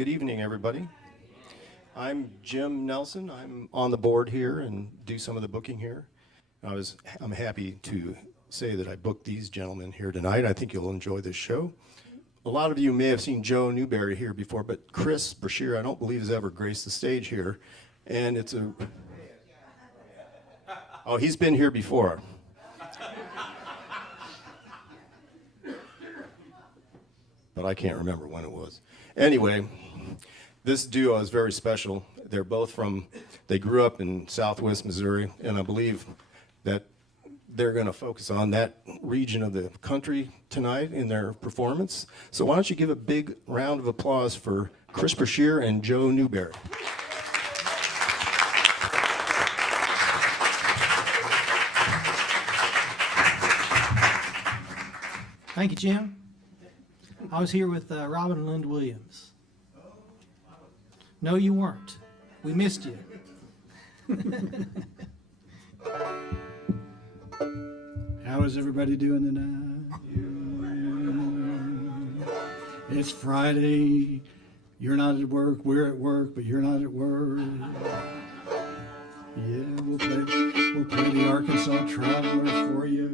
Good evening, everybody. I'm Jim Nelson. I'm on the board here and do some of the booking here. I'm happy to say that I booked these gentlemen here tonight. I think you'll enjoy this show. A lot of you may have seen Joe Newberry here before, but Chris Brashear, I don't believe has ever graced the stage here. And it's a... Oh, he's been here before. But I can't remember when it was. Anyway, this duo is very special. They're both they grew up in Southwest Missouri, and I believe that they're going to focus on that region of the country tonight in their performance. So why don't you give a big round of applause for Chris Brashear and Joe Newberry. Thank you, Jim. I was here with Robin and Linda Williams. No, you weren't. We missed you. How is everybody doing tonight? It's Friday. You're not at work. We're at work, but you're not at work. Yeah, we'll play the Arkansas Traveler for you.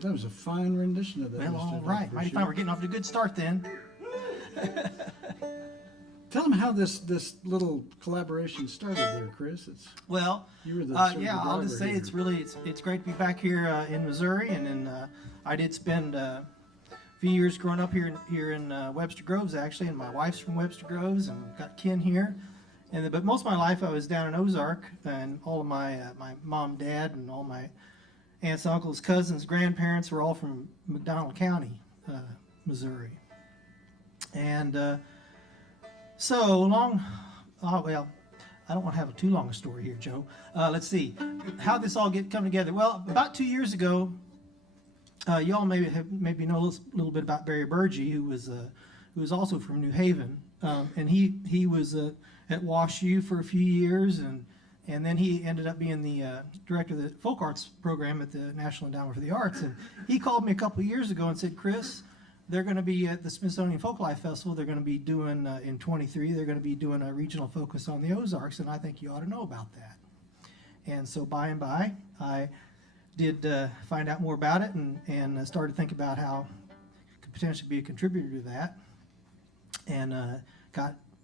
That was a fine rendition of that. Well, all right. Mighty fine. We're getting off to a good start then. Tell them how this little collaboration started there, Chris. You were the I'll just say it's great to be back here in Missouri, and then I did spend a few years growing up here in Webster Groves actually, and my wife's from Webster Groves, and got kin here. But most of my life I was down in Ozark, and all of my mom, dad, and all my aunts, uncles, cousins, grandparents were all from McDonald County, Missouri. And I don't want to have a too long a story here, Joe. Let's see how this all come together. Well, about 2 years ago, you all maybe know a little bit about Barry Burgee, who was also from New Haven, and he was at WashU for a few years, and then he ended up being the director of the folk arts program at the National Endowment for the Arts. And he called me a couple of years ago and said, Chris, they're going to be at the Smithsonian Folklife Festival. They're going to be doing, in 23, they're going to be doing a regional focus on the Ozarks, and I think you ought to know about that. And so by and by, I did find out more about it and started to think about how I could potentially be a contributor to that. And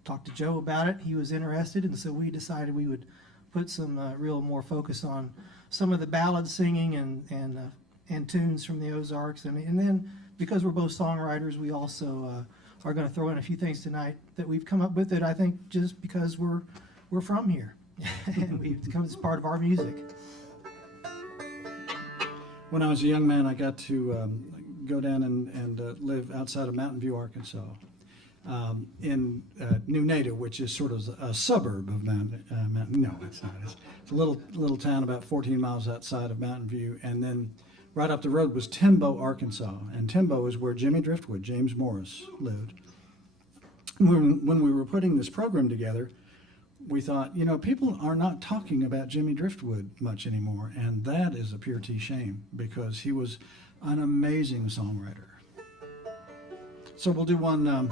talked to Joe about it. He was interested, and so we decided we would put some real more focus on some of the ballad singing and tunes from the Ozarks. And then because we're both songwriters, we also are going to throw in a few things tonight that we've come up with that I think just because we're from here and we've become as part of our music. When I was a young man, I got to go down and live outside of Mountain View, Arkansas, in New Native, which is sort of a suburb of Mountain. No, it's not. It's a little town about 14 miles outside of Mountain View, and then right up the road was Timbo, Arkansas, and Timbo is where Jimmy Driftwood, James Morris, lived. When we were putting this program together, we thought, people are not talking about Jimmy Driftwood much anymore, and that is a pure T shame because he was an amazing songwriter. So we'll do one.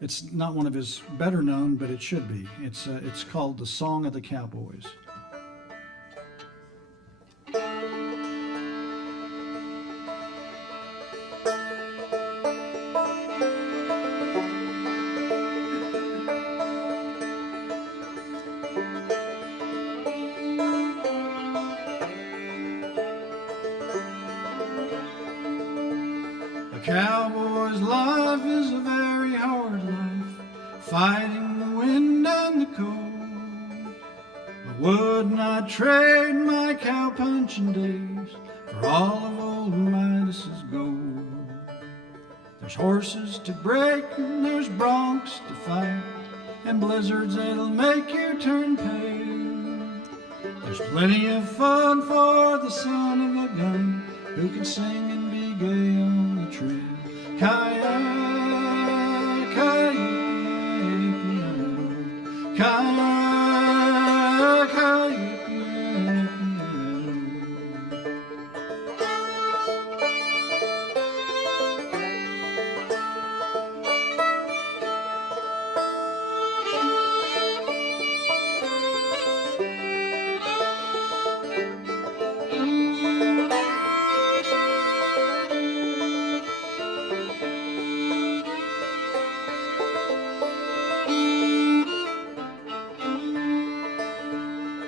It's not one of his better known, but it should be. It's called "The Song of the Cowboys." Cowboy's life is a very hard life, fighting the wind and the cold. I would not trade my cow-punching days for all of old Midas's gold. There's horses to break and there's broncs to fight, and blizzards that'll make you turn pale. There's plenty of fun for the son of a gun who can sing and be gay on the trail. Kaya, kaya, kaya, kaya, kaya.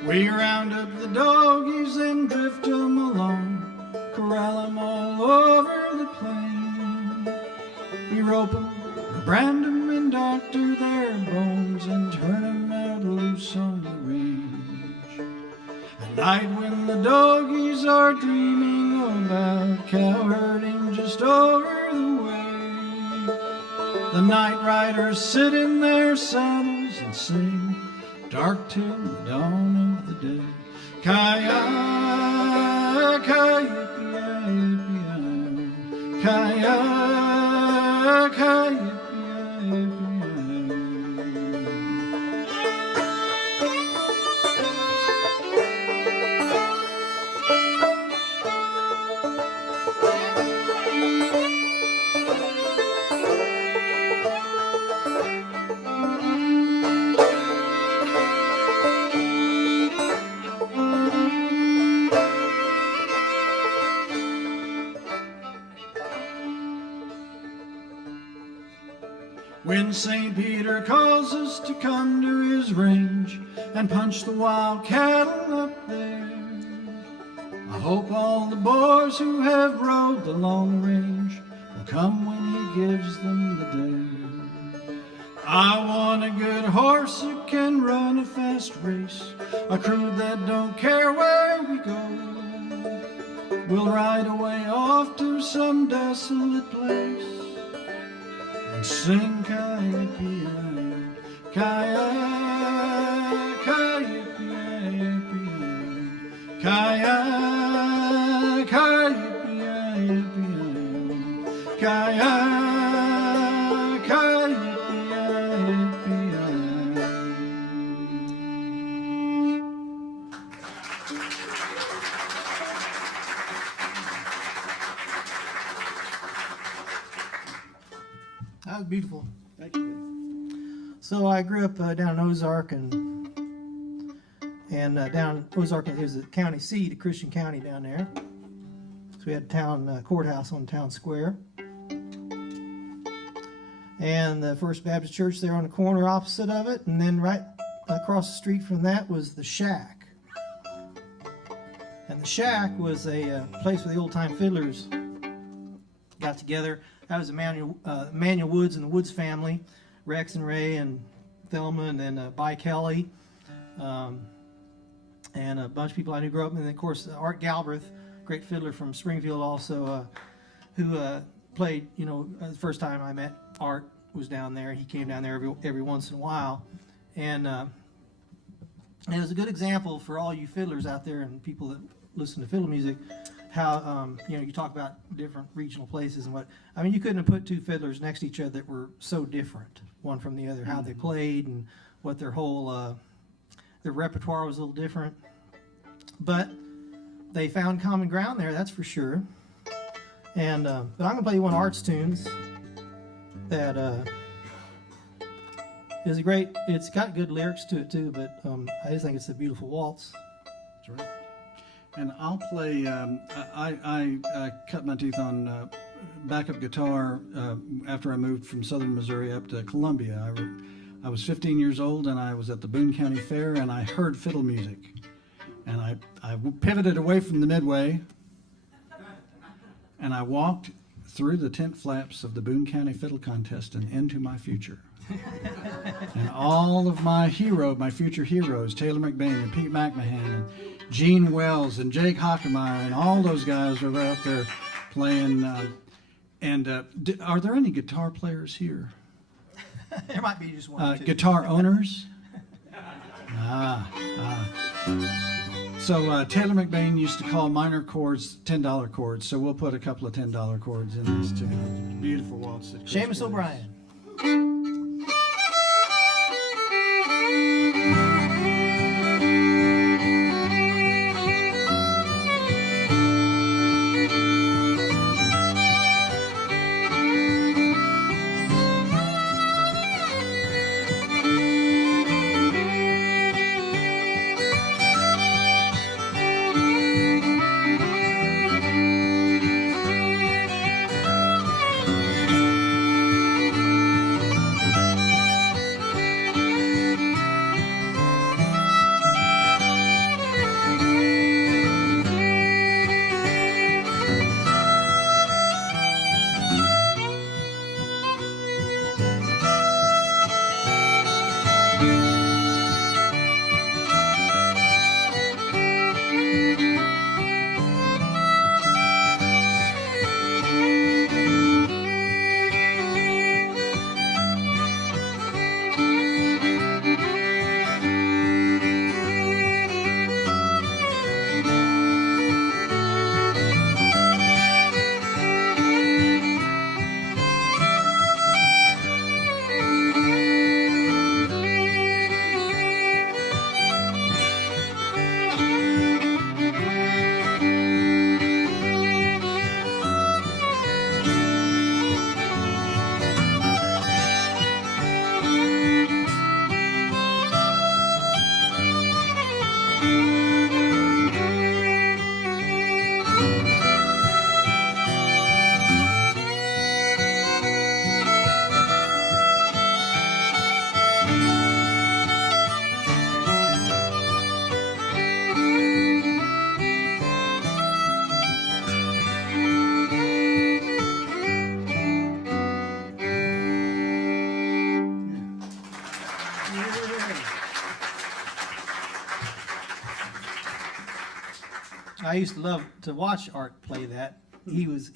We round up the doggies and drift them along, corral them all over the plain. We rope them, brand them, and doctor their bones, and turn them out loose on the range. At night when the doggies are dreaming about cow herding just over the way, the night riders sit in their saddles and sing, dark till the dawn of the day. Kaya, kaya, kaya, kaya, kaya. When St. Peter calls us to come to his range and punch the wild cattle up there, I hope all the boys who have rode the long range will come when he gives them the dare. I want a good horse who can run a fast race, a crew that don't care where we go. We'll ride away off to some desolate place and sing Kaya Pia, Kaya, Kaya Pia, Pia, Kaya, Kaya Pia, Pia, Kaya, Kaya Pia, Pia. That was beautiful. Thank you. So I grew up down in Ozark, and And down Ozark is a county seat, a Christian county down there. So we had a town courthouse on town square. And the First Baptist Church there on the corner opposite of it. And then right across the street from that was the Shack. And the Shack was a place where the old-time fiddlers got together. That was Emmanuel Woods and the Woods family, Rex and Ray and Thelma, and then By Kelly, and a bunch of people I knew grew up. And then, of course, Art Galbraith, great fiddler from Springfield also, who played, the first time I met Art was down there. He came down there every once in a while. And it was a good example for all you fiddlers out there and people that listen to fiddle music, how, you talk about different regional places and you couldn't have put two fiddlers next to each other that were so different, one from the other, how they played and what their whole, their repertoire was a little different. But they found common ground there, that's for sure. And, but I'm going to play you one of Art's tunes that is it's got good lyrics to it too, but I just think it's a beautiful waltz. That's right. And I'll play, I cut my teeth on backup guitar after I moved from southern Missouri up to Columbia. I was 15 years old and I was at the Boone County Fair and I heard fiddle music. And I pivoted away from the Midway and I walked through the tent flaps of the Boone County Fiddle Contest and into my future. And all of my future heroes, Taylor McBain and Pete McMahon and Gene Wells and Jake Hockemeyer and all those guys are out there playing. Are there any guitar players here? There might be just one or two. Guitar owners? So Taylor McBain used to call minor chords $10 chords, so we'll put a couple of $10 chords in this too. Beautiful waltz. Seamus O'Brien. I used to love to watch Art play that. He was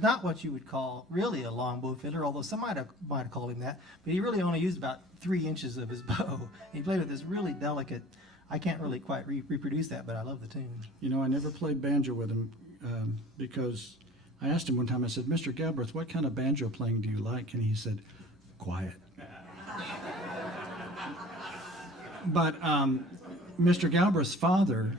not what you would call really a longbow fiddler, although some might have called him that. But he really only used about 3 inches of his bow. He played with this really delicate. I can't really quite reproduce that, but I love the tune. You know, I never played banjo with him because I asked him one time. I said, "Mr. Galbraith, what kind of banjo playing do you like?" And he said, "Quiet." But Mr. Galbraith's father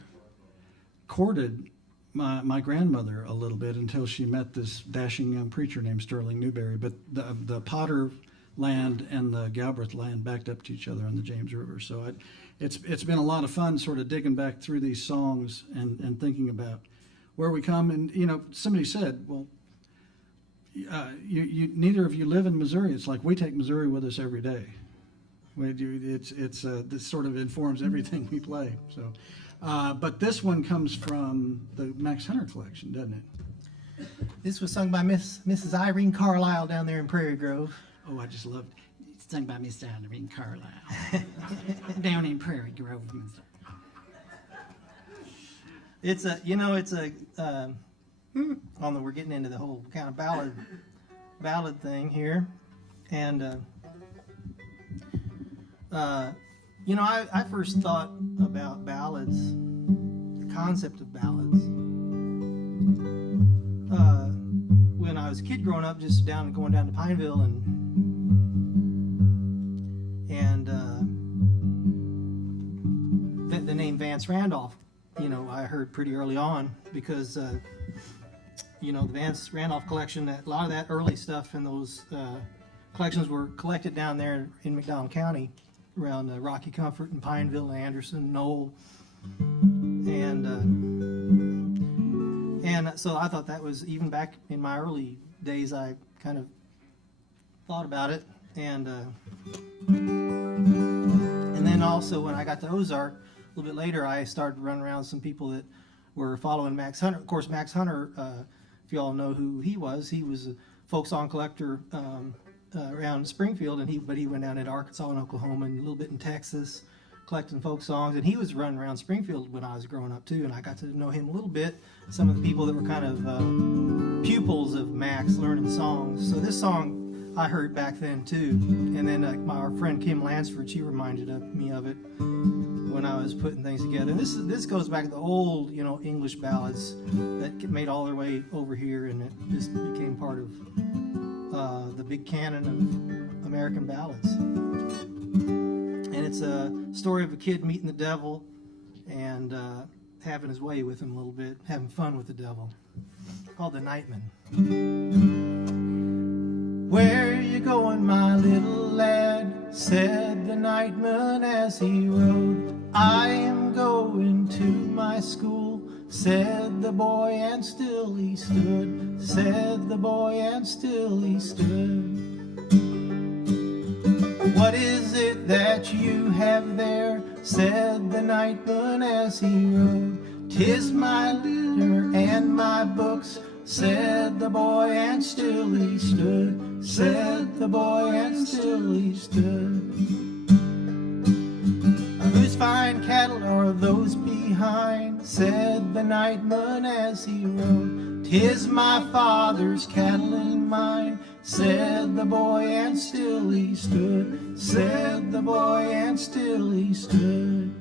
courted my grandmother a little bit until she met this dashing young preacher named Sterling Newberry. But the Potter land and the Galbraith land backed up to each other on the James River. So it's been a lot of fun sort of digging back through these songs and thinking about where we come. And somebody said, well, you neither of you live in Missouri. It's like we take Missouri with us every day. This sort of informs everything we play. So, but this one comes from the Max Hunter collection, doesn't it? This was sung by Mrs. Irene Carlisle down there in Prairie Grove. Oh, I just loved it. It's sung by Miss Irene Carlisle down in Prairie Grove, Missouri. We're getting into the whole kind of ballad thing here, and I first thought about ballads, the concept of ballads, when I was a kid growing up, just going down to Pineville, and the name Vance Randolph, I heard pretty early on, because the Vance Randolph collection, a lot of that early stuff in those collections were collected down there in McDonald County, around Rocky Comfort and Pineville and Anderson, Knoll, and so I thought that was, even back in my early days, I kind of thought about it, and then also when I got to Ozark a little bit later, I started running around with some people that were following Max Hunter. Of course, Max Hunter, if you all know who he was a folk song collector around Springfield, but he went down into Arkansas and Oklahoma and a little bit in Texas, collecting folk songs, and he was running around Springfield when I was growing up too, and I got to know him a little bit, some of the people that were kind of pupils of Max learning songs. So this song I heard back then too, and then our friend Kim Lansford, she reminded me of it when I was putting things together. And this goes back to the old, English ballads that made all their way over here, and it just became part of the big canon of American ballads. And it's a story of a kid meeting the devil and having his way with him a little bit, having fun with the devil. Called The Nightman. Where are you going, my little lad? Said the nightman as he rode. I am going to my school, said the boy, and still he stood. Said the boy, and still he stood. What is it that you have there? Said the nightman as he rode. 'Tis my litter and my books, said the boy, and still he stood. Said the boy, and still he stood. Whose fine cattle are those behind? Said the nightman as he rode. 'Tis my father's cattle and mine, said the boy, and still he stood. Said the boy, and still he stood.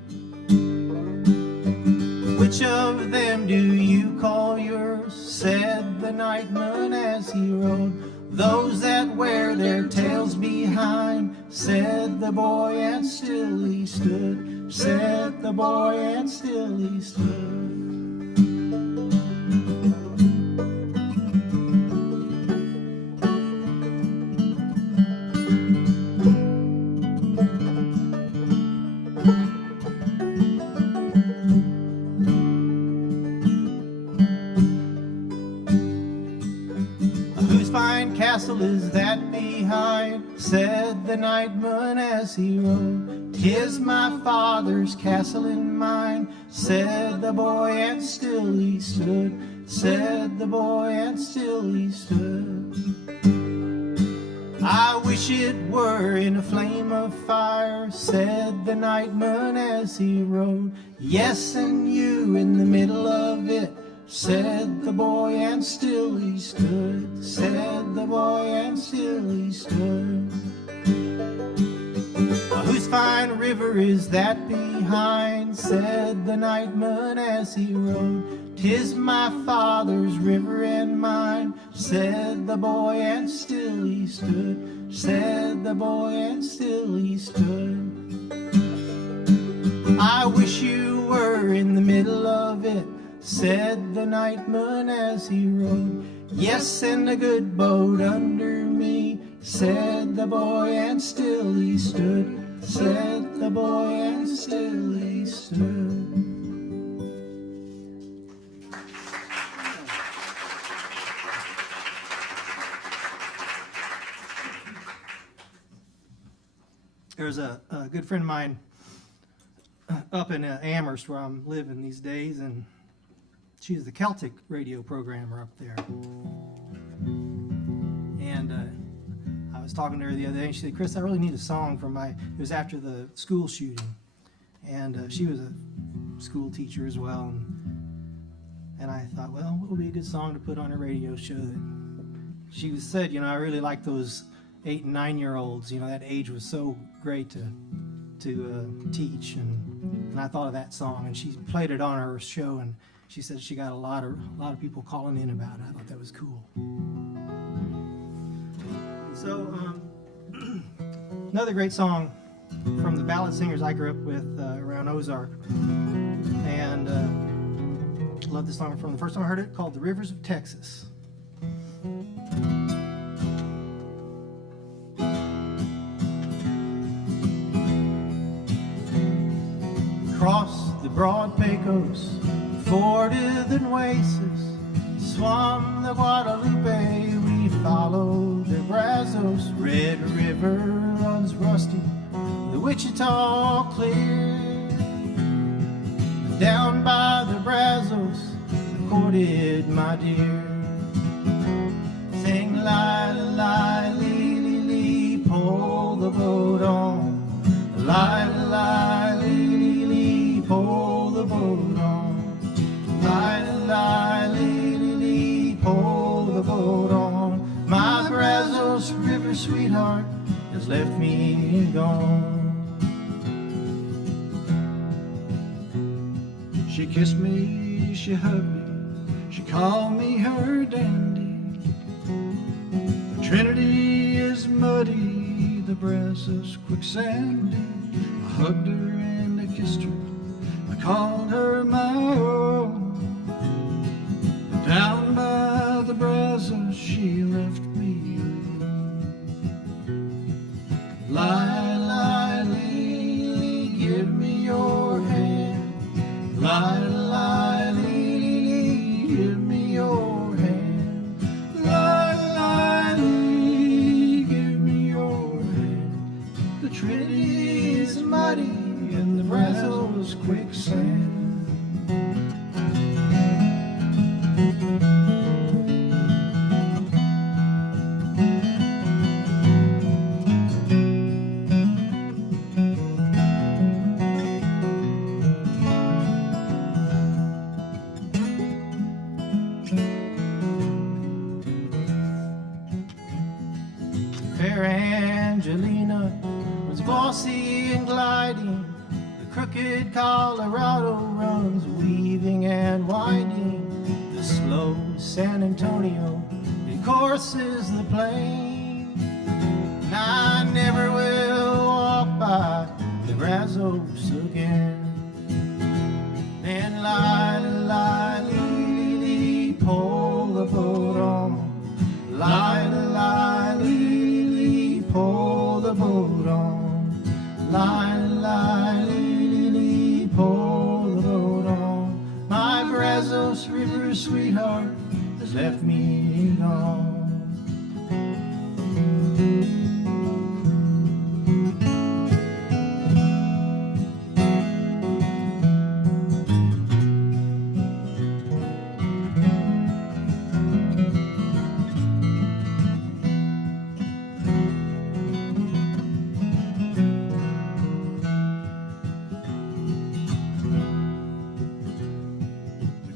Which of them do you call yours? Said the nightman as he rode. Those that wear their tails behind, said the boy, and still he stood. Said the boy, and still he stood. Castle is that behind, said the nightman as he rode. 'Tis my father's castle and mine, said the boy, and still he stood. Said the boy, and still he stood. I wish it were in a flame of fire, said the nightman as he rode. Yes, and you in the middle of it, said the boy, and still he stood. Said the boy, and still he stood. Whose fine river is that behind? Said the nightman as he rode. 'Tis my father's river and mine, said the boy, and still he stood. Said the boy, and still he stood. I wish you were in the middle of it, said the nightman as he rode. Yes, and a good boat under me, said the boy, and still he stood. said the boy, and still he stood. There's a good friend of mine up in Amherst, where I'm living these days, and she's the Celtic radio programmer up there. And I was talking to her the other day, and she said, "Chris, I really need a song for my," it was after the school shooting, and she was a school teacher as well, and I thought, well, what would be a good song to put on a radio show? That she said, I really like those 8 and 9-year-olds. That age was so great to teach, and I thought of that song, and she played it on her show, and she said she got a lot of people calling in about it. I thought that was cool. So another great song from the ballad singers I grew up with around Ozark, and love this song from the first time I heard it, called "The Rivers of Texas." Crossed the broad Pecos, forded the Nueces, swam the Guadalupe, we followed the Brazos. Red River runs rusty, the Wichita clear. Down by the Brazos, I courted my dear. Sing lie, lie, lee, lee, lee, pull the boat on. Lie, lie, lee, lee, lee, pull the boat on. Lie, lie, lee, lee, lee, pull the boat on. My Brazos River sweetheart has left me and gone. She kissed me, she hugged me, she called me her dandy. The Trinity is muddy, the Brazos quicksandy. I hugged her and I kissed her, I called her my own. Down by the Brazos she left me alone. Lie, lie, lee, lee, give me your hand. Lie, lie, lee, lee, give me your hand. Lie, lie, lee, give me your hand. The Trinity is muddy and the Brazos quicksand. Fair Angelina was bossy and gliding. The crooked Colorado runs weaving and winding. The slow San Antonio, it courses the plain. And I never will walk by the Brazos again. Then lie, lie, lee, lee, pull the boat on. Lie, lie, lee, pull the boat on. Lie, lie, lee, lee, pull the boat on. My Brazos River sweetheart has left me gone.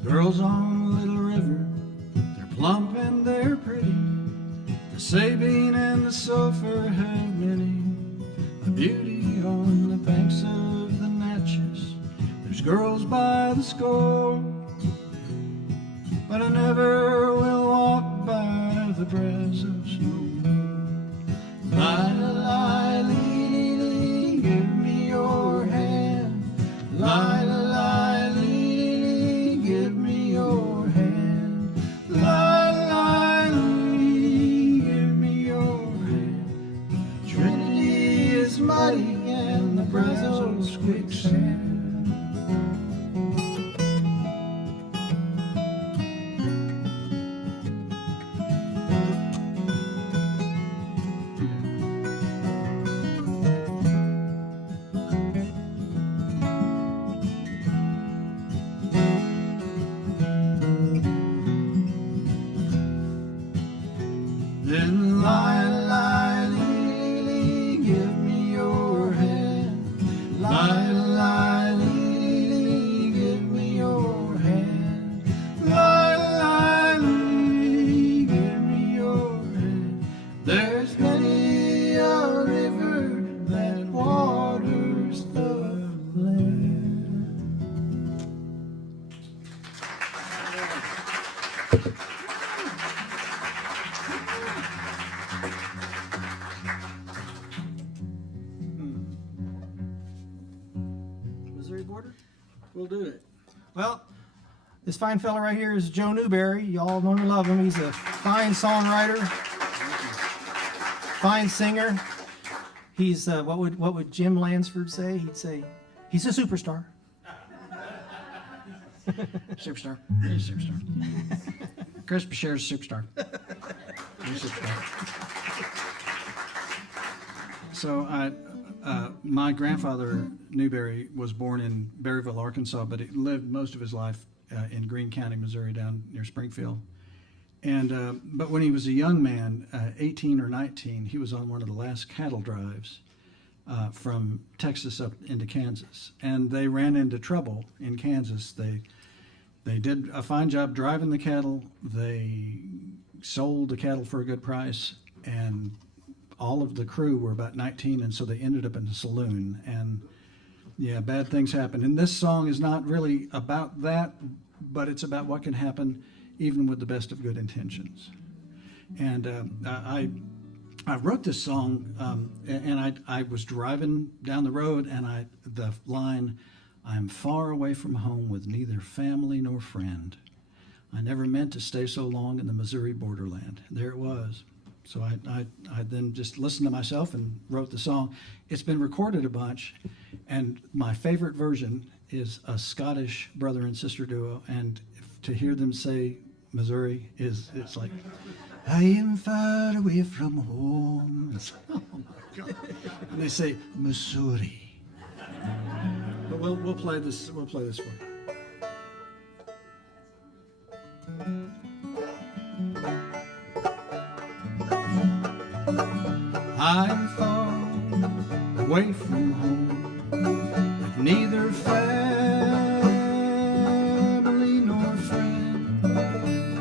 Girls on the little river, they're plump and they're pretty. The Sabine and the Sulphur have many a beauty on the banks of the Natchez. There's girls by the score, but I never will walk by the Brazos no more. Lie, lie, lee, lee, lee, give me your hand. Lie, lie, lee, lee, give me your hand. Lie, lie, lee, give me your hand. Trinity is mighty and quicksand. Then lie, lie, lee, lee, give me your hand. Lie, lie, lee, lee, give me your hand. Lie, lie, lee, give me your hand. There's many a river that waters the land. Missouri border? We'll do it. Well, this fine fella right here is Joe Newberry. You all know and love him. He's a fine songwriter, fine singer. He's what would Jim Lansford say? He'd say he's a superstar. Superstar. He's a superstar. Chris Brashear's a superstar. He's a superstar. So my grandfather, Newberry, was born in Berryville, Arkansas, but he lived most of his life in Greene County, Missouri, down near Springfield. And but when he was a young man, 18 or 19, he was on one of the last cattle drives from Texas up into Kansas. And they ran into trouble in Kansas. They did a fine job driving the cattle. They sold the cattle for a good price, and all of the crew were about 19, and so they ended up in a saloon. And yeah, bad things happened. And this song is not really about that, but it's about what can happen even with the best of good intentions. And I wrote this song, and I was driving down the road, and the line, "I'm far away from home with neither family nor friend. I never meant to stay so long in the Missouri borderland." There it was. So I then just listened to myself and wrote the song. It's been recorded a bunch, and my favorite version is a Scottish brother and sister duo, and to hear them say Missouri it's like, "I am far away from home." It's, oh my God. And they say Missouri. But we'll play this for you. I'm far away from home with neither family nor friend.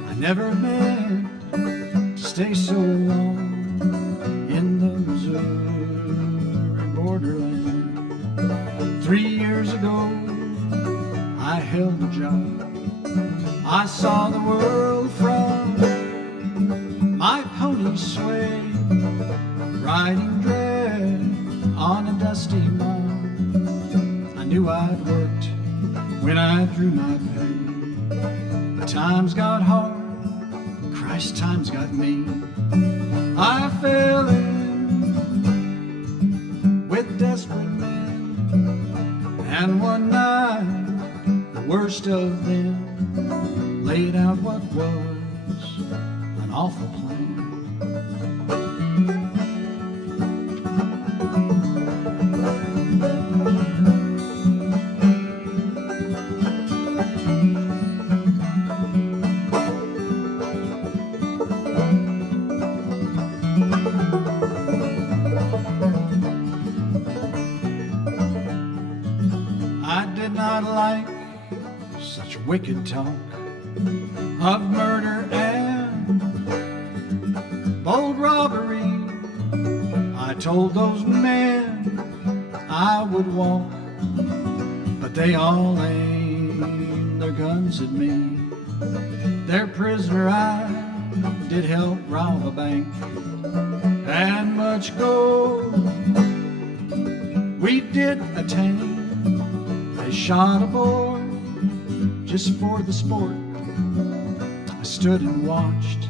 I never meant to stay so long in the Missouri borderland. 3 years ago, I held a job. I saw the world from my pony's sway, riding dread on a dusty mob. I knew I'd worked when I drew my pay. But times got hard, Christ, times got mean. I fell in with desperate men, and one night, the worst of them laid out what was an awful plan. Wicked talk of murder and bold robbery. I told those men I would walk, but they all aimed their guns at me. Their prisoner I did help rob a bank, and much gold we did attain. They shot a boy just for the sport. I stood and watched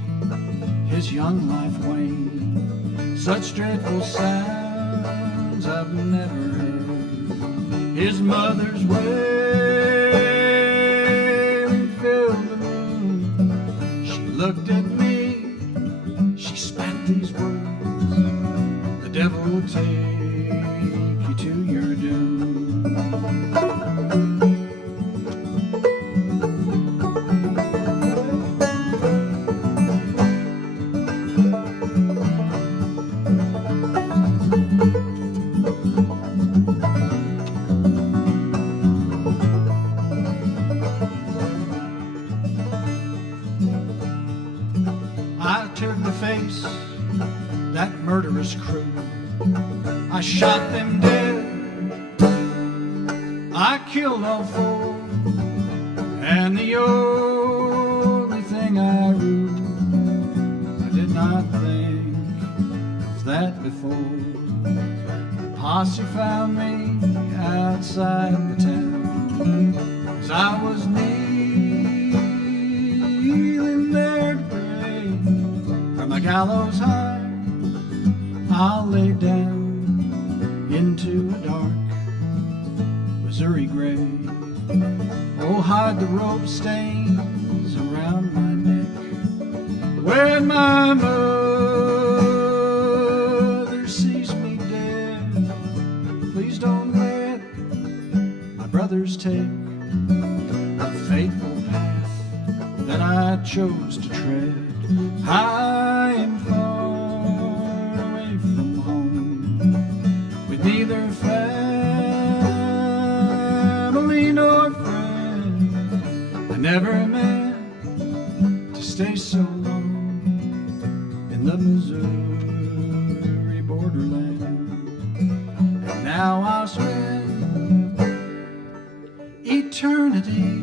his young life wane. Such dreadful sounds I've never heard. his mother's wailing filled the room. She looked at me, she spat these words, the devil will take you to your doom. That murderous crew, I shot them dead, I killed all four, and the only thing I rue, I did not think of that before. The posse found me outside the town, 'cause I was kneeling there to pray. From a gallows high I'll lay down into a dark Missouri grave. Oh, hide the rope stains around my neck. When my mother sees me dead, please don't let my brothers take the fateful path that I chose to tread. I am far away from home, with neither family nor friend. I never meant to stay so long in the Missouri borderland, and now I'll spend eternity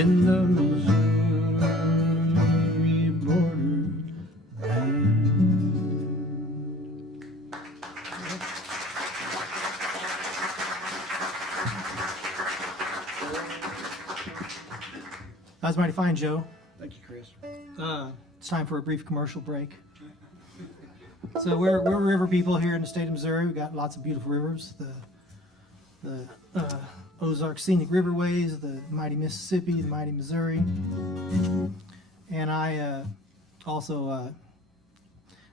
in the Missouri borderland. That was mighty fine, Joe. Thank you, Chris. It's time for a brief commercial break. So we're river people here in the state of Missouri. We've got lots of beautiful rivers. The Ozark Scenic Riverways, the mighty Mississippi, the mighty Missouri. And I also,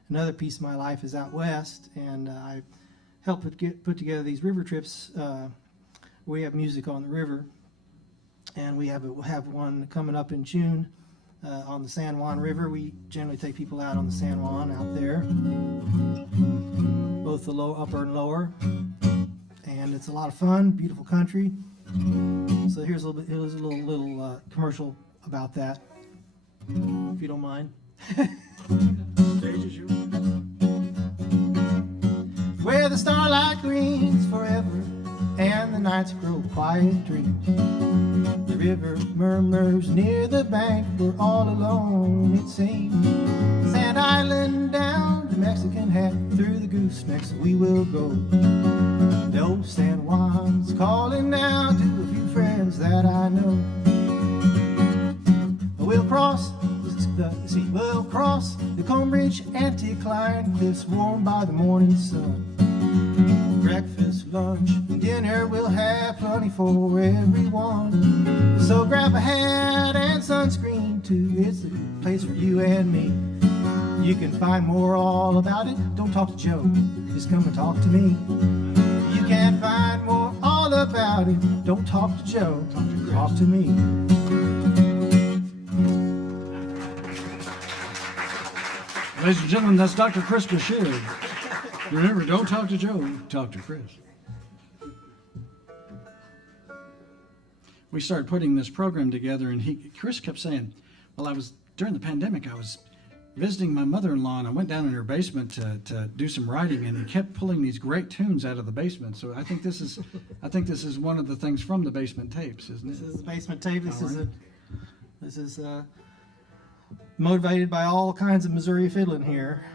another piece of my life is out west, and I helped put together these river trips. We have music on the river, and we have one coming up in June on the San Juan River. We generally take people out on the San Juan out there, both the upper and lower, and it's a lot of fun, beautiful country. So here's a little commercial about that, if you don't mind. Stage is yours. Where the starlight gleams forever and the nights grow quiet dreams. The river murmurs near the bank, we're all alone it seems. Sand Island down to Mexican Hat, through the goosenecks we will go. The old San Juan's calling now to a few friends that I know. We'll cross the Comb Ridge anticline cliffs warmed by the morning sun. Breakfast, lunch, and dinner we'll have plenty for everyone. So grab a hat and sunscreen too, it's the place for you and me. You can find more all about it, don't talk to Joe, just come and talk to me. You can find more all about it, don't talk to Joe, talk to me. Ladies and gentlemen, that's Dr. Chris Brashear. Remember, don't talk to Joe, talk to Chris. We started putting this program together, and Chris kept saying, well, during the pandemic, I was visiting my mother-in-law, and I went down in her basement to do some writing, and he kept pulling these great tunes out of the basement. So I think this is one of the things from the basement tapes, isn't it? This is the basement tape. This is motivated by all kinds of Missouri fiddling here.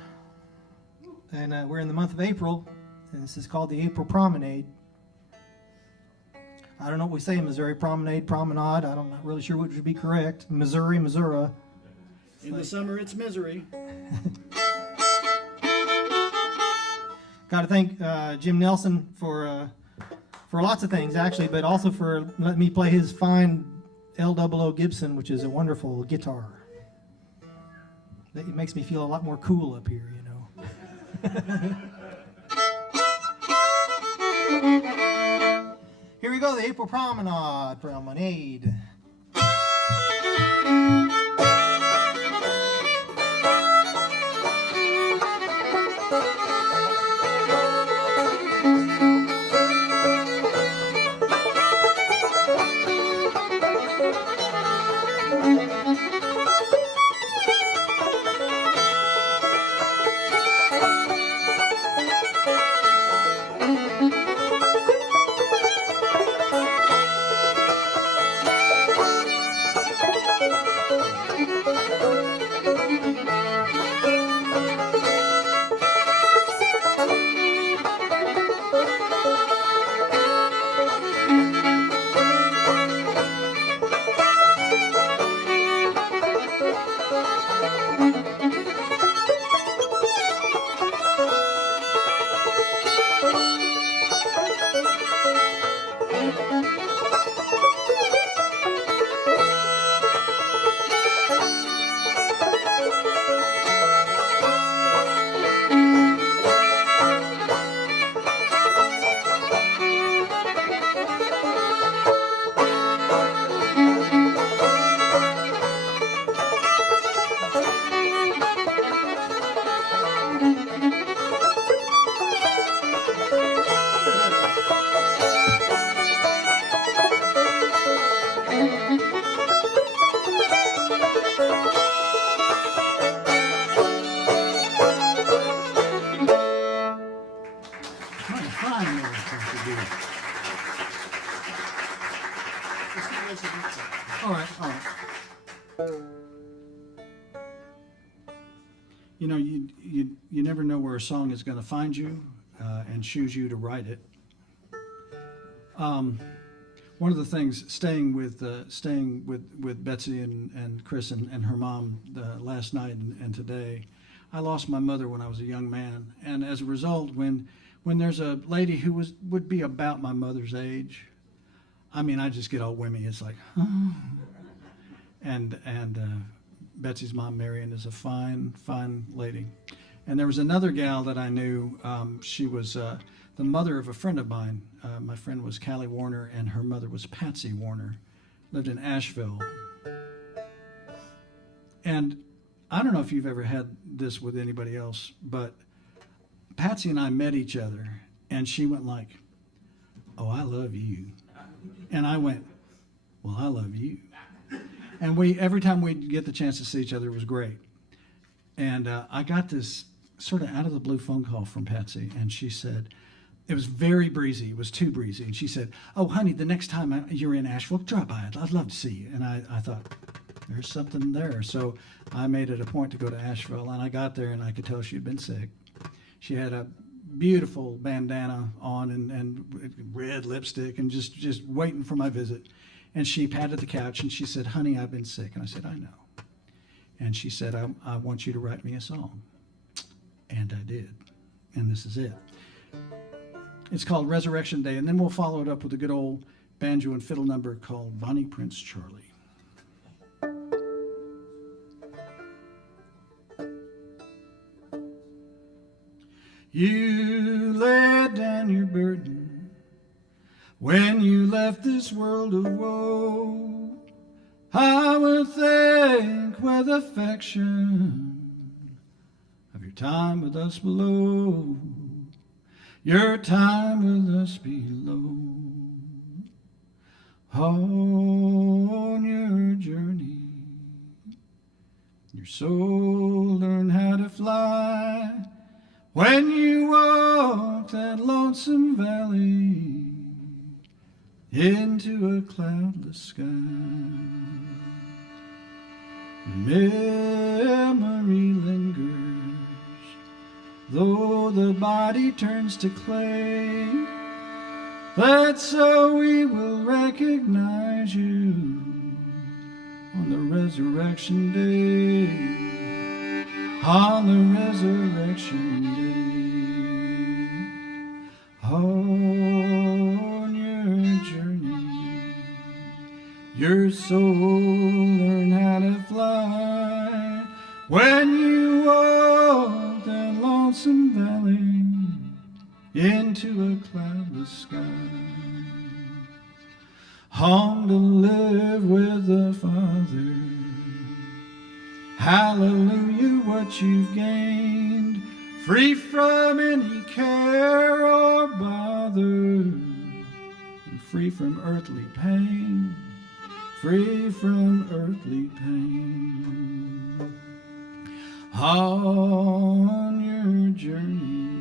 And we're in the month of April, and this is called the April Promenade. I don't know what we say in Missouri, promenade, promenade. I'm not really sure which would be correct. Missouri, Missouri. In the summer, it's misery. Got to thank Jim Nelson for for lots of things, actually, but also for letting me play his fine L00 Gibson, which is a wonderful guitar. It makes me feel a lot more cool up here, you know. Here we go, the April Promenade. All right. You know, you never know where a song is going to find you and choose you to write it. One of the things, staying with Betsy and Chris and her mom last night and today, I lost my mother when I was a young man, and as a result, when there's a lady who would be about my mother's age, I mean, I just get all wimmy. It's like, oh. And Betsy's mom, Marion, is a fine lady. And there was another gal that I knew. She was the mother of a friend of mine. My friend was Callie Warner, and her mother was Patsy Warner. Lived in Asheville. And I don't know if you've ever had this with anybody else, but Patsy and I met each other, and she went like, "Oh, I love you." And I went, "Well, I love you." And every time we'd get the chance to see each other, it was great. And I got this sort of out of the blue phone call from Patsy, and she said, it was very breezy. It was too breezy. And she said, "Oh, honey, the next time you're in Asheville, drop by. I'd love to see you." And I thought, there's something there. So I made it a point to go to Asheville, and I got there, and I could tell she'd been sick. She had a beautiful bandana on and red lipstick and just waiting for my visit. And she patted the couch, and she said, "Honey, I've been sick." And I said, "I know." And she said, I want you to write me a song. And I did. And this is it. It's called Resurrection Day, and then we'll follow it up with a good old banjo and fiddle number called Bonnie Prince Charlie. You laid down your burden when you left this world of woe. I will think with affection of your time with us below, your time with us below. On your journey, your soul learned how to fly when you walked that lonesome valley into a cloudless sky. Memory lingers, though the body turns to clay. That's how we will recognize you on the resurrection day. On the resurrection day. On your soul learn how to fly when you walk that lonesome valley into a cloudless sky. Home to live with the Father. Hallelujah, what you've gained, free from any care or bother, and free from earthly pain, free from earthly pain. On your journey,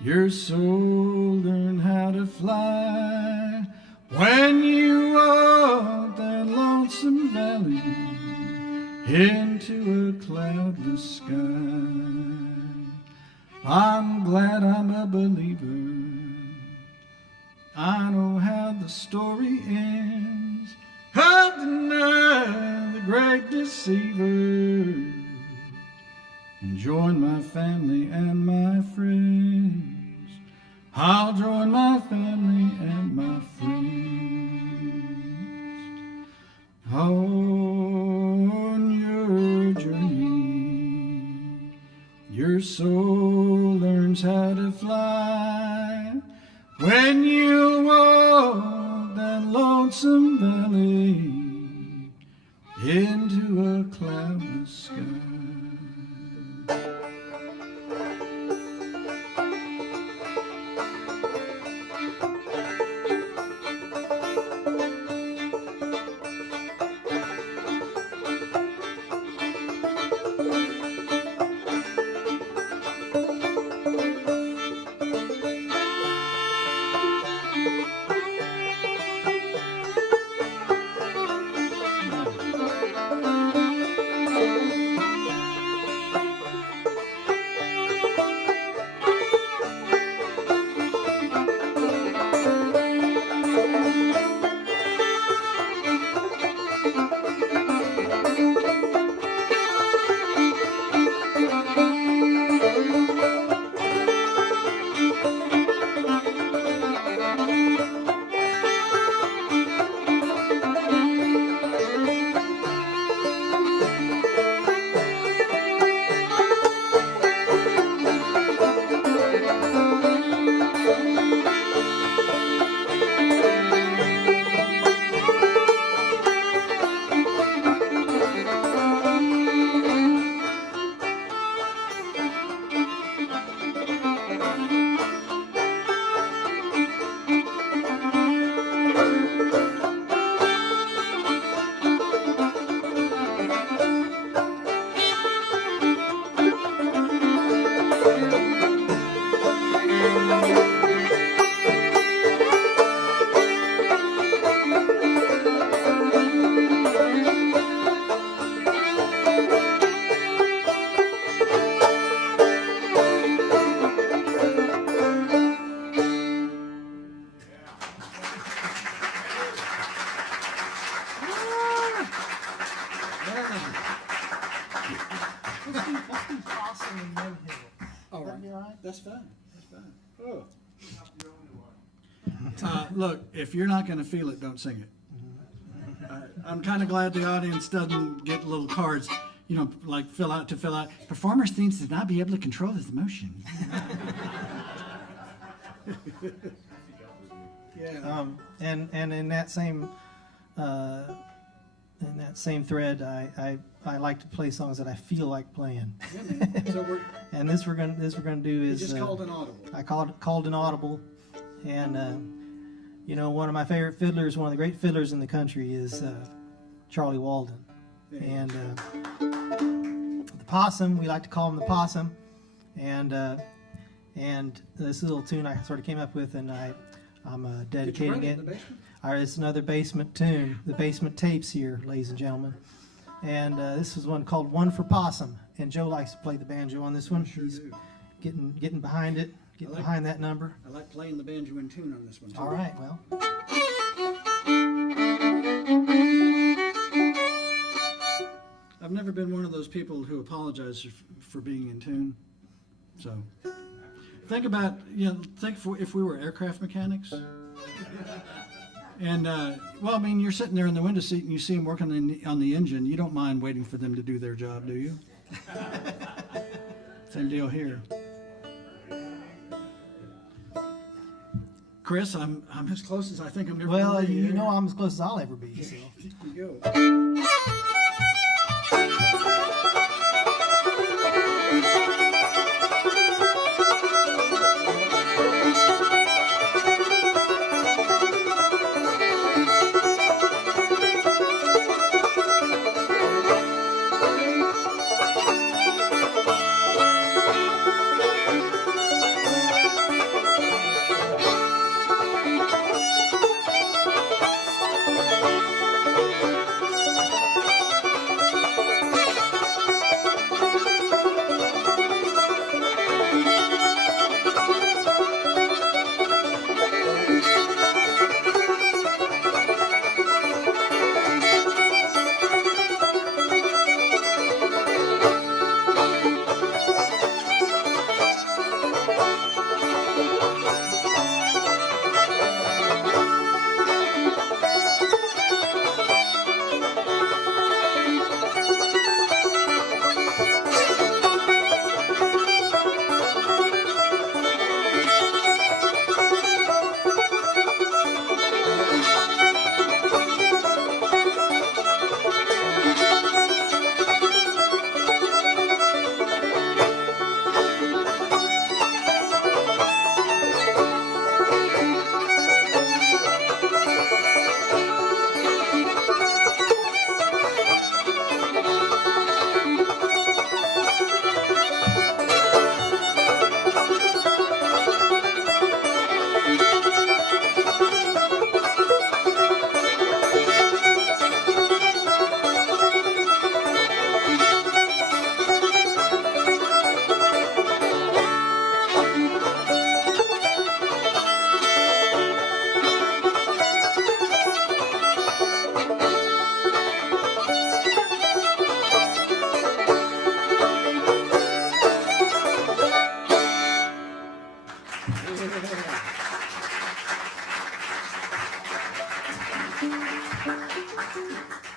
your soul learn how to fly when you walk that lonesome valley into a cloudless sky. I'm glad I'm a believer. I know how the story ends. I'll deny the great deceiver and join my family and my friends. I'll join my family and my friends. On your journey, your soul learns how to fly when you walk that lonesome valley into a cloudless sky. That's fine. That's fine. Oh. Look, if you're not going to feel it, don't sing it. I'm kind of glad the audience doesn't get little cards, you know, like fill out. Performer seems to not be able to control his emotion. Yeah. And in that same thread, I like to play songs that I feel like playing. So and this we're gonna do is just called an audible. I called an audible, and you know, one of my favorite fiddlers, one of the great fiddlers in the country is Charlie Walden, and the Possum. We like to call him the Possum, and this little tune I sort of came up with, and I'm dedicating it. It's another basement tune, the basement tapes here, ladies and gentlemen. And this is one called One for Possum. And Joe likes to play the banjo on this one. Sure He's do. getting behind it, behind that number. I like playing the banjo in tune on this one, too. All right, well. I've never been one of those people who apologize for being in tune. So think about, if we were aircraft mechanics. And well, I mean, you're sitting there in the window seat and you see them working on the engine. You don't mind waiting for them to do their job, do you? Same deal here. Chris, I'm as close as I think I'm ever Well, going to be. you know I'm as close as I'll ever be. So. Here we go.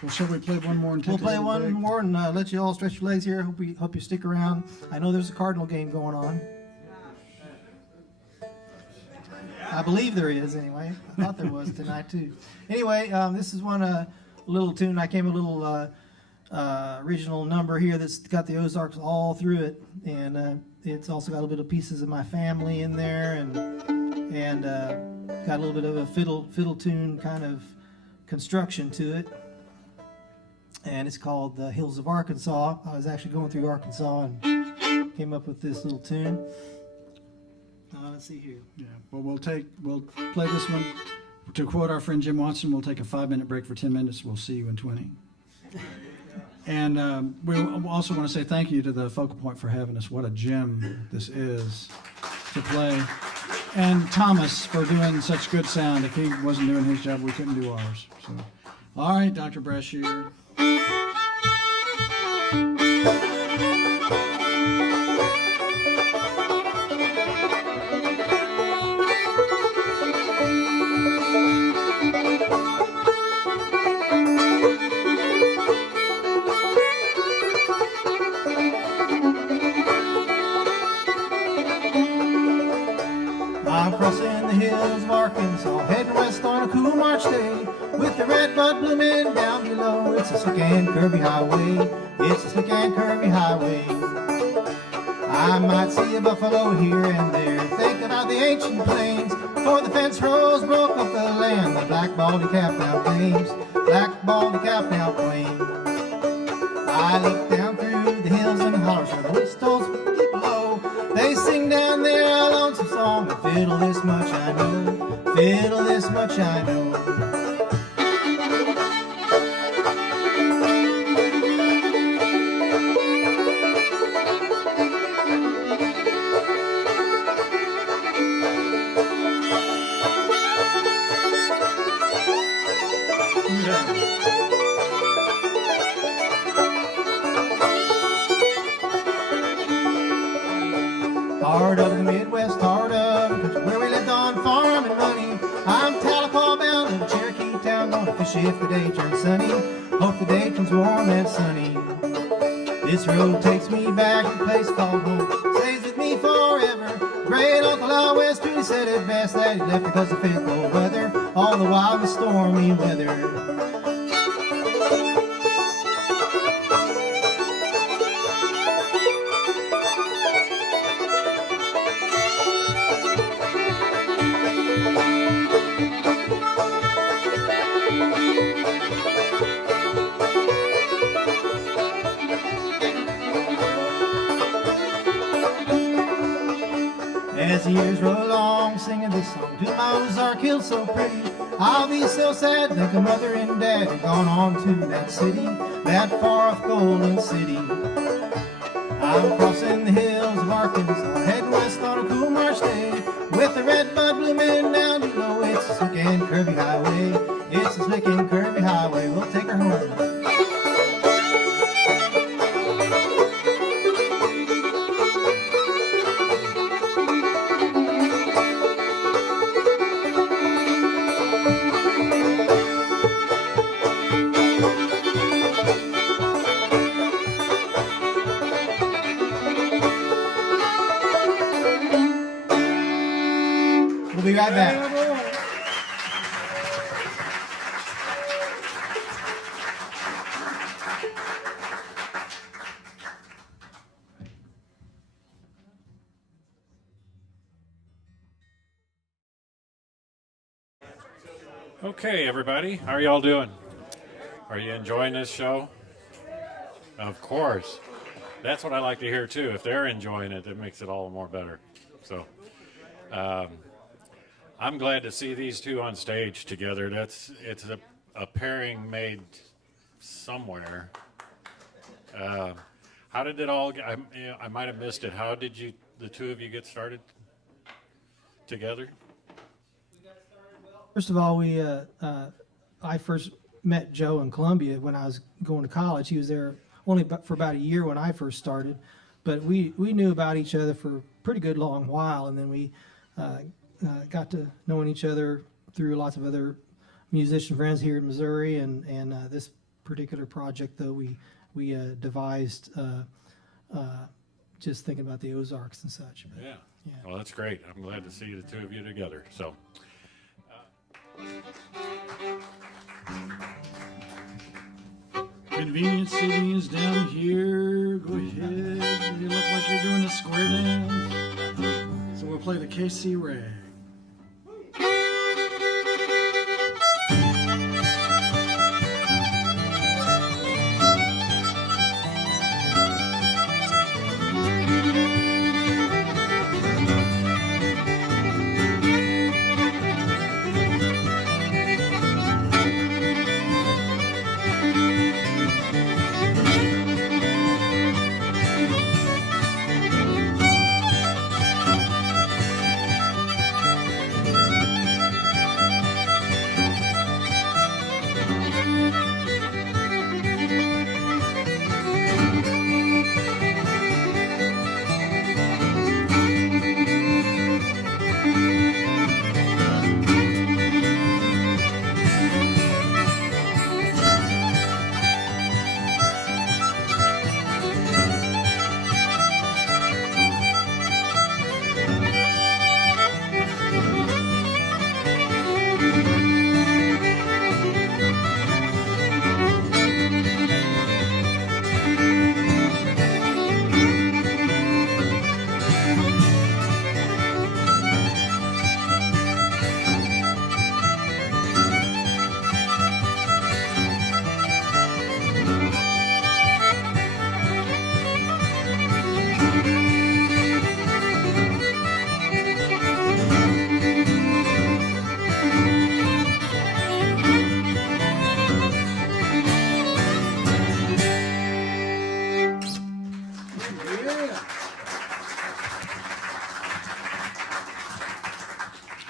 Well, shall we play one more? And take We'll a play little one break? more and let you all stretch your legs here. Hope you stick around. I know there's a Cardinal game going on. I believe there is, anyway. I thought there was tonight, too. Anyway, this is one little tune. I came a little original number here that's got the Ozarks all through it. And it's also got a little bit of pieces of my family in there. And got a little bit of a fiddle tune kind of construction to it. And it's called The Hills of Arkansas. I was actually going through Arkansas and came up with this little tune. Let's see here. Yeah. Well, we'll play this one. To quote our friend Jim Watson, we'll take a 5-minute break for 10 minutes. We'll see you in 20. And we also want to say thank you to the Focal Point for having us. What a gem this is to play. And Thomas for doing such good sound. If he wasn't doing his job, we couldn't do ours. So, all right, Dr. Brashear. I'm crossing the hills of Arkansas, heading west on a cool March day, with the red bud blooming down below. It's a slick and curvy highway, it's a slick and curvy highway. I might see a buffalo here and there, think about the ancient plains, for the fence rows broke up the land, the black baldy calf now claims, black baldy calf now claims. I look down through the hills and hollers where the whistles keep low. They sing down there a lonesome song, and fiddle this much I know, fiddle this much I know. Heart of the Midwest, heart of the country, where we lived on farm and money. I'm Tahlequah bound and Cherokee if the day turns sunny. Hope the day turns warm and sunny. This road takes me back to a place called home. Stays with me forever. Great Uncle Out West Truly said it best that he left because of fickle weather, all the while the stormy weather. As the years roll along, singing this song to my Ozark hills so pretty, I'll be so sad to think of mother and dad had gone on to that city, that far off golden city. I'm crossing the hills of Arkansas, heading west on a cool March day, with the red bud blooming down below. It's a slick and curvy highway, it's a slick and curvy highway, we'll take her home. We'll be right back. Okay, everybody, how are y'all doing? Are you enjoying this show? Of course. That's what I like to hear too. If they're enjoying it, it makes it all the more better. So, I'm glad to see these two on stage together. It's a pairing made somewhere. How did it all? I might have missed it. How did the two of you get started together? First of all, I first met Joe in Columbia when I was going to college. He was there only for about a year when I first started, but we knew about each other for a pretty good long while, and then we got to knowing each other through lots of other musician friends here in Missouri, and this particular project, though, we devised just thinking about the Ozarks and such. But, Yeah. Well, that's great. I'm glad to see the two of you together. So. Convenient seating is down here. Go ahead. You look like you're doing a square dance. So we'll play the KC Rag.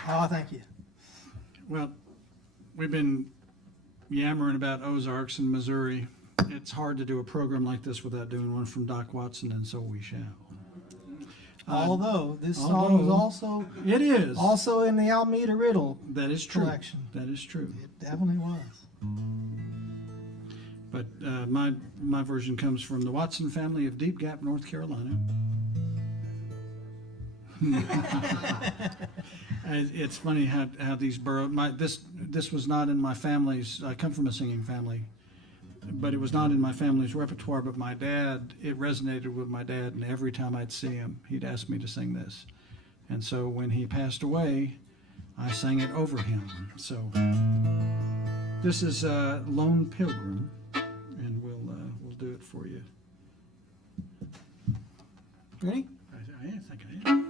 Oh, thank you. Well, we've been yammering about Ozarks in Missouri. It's hard to do a program like this without doing one from Doc Watson, and so we shall. Although this song was also It is. also in the Alameda Riddle That is true. collection. That is true. It definitely was. But my version comes from the Watson family of Deep Gap, North Carolina. It's funny how these burrow. This was not in my family's. I come from a singing family, but it was not in my family's repertoire. But my dad, it resonated with my dad, and every time I'd see him, he'd ask me to sing this. And so when he passed away, I sang it over him. So this is Lone Pilgrim, and we'll do it for you. Ready? I think I am.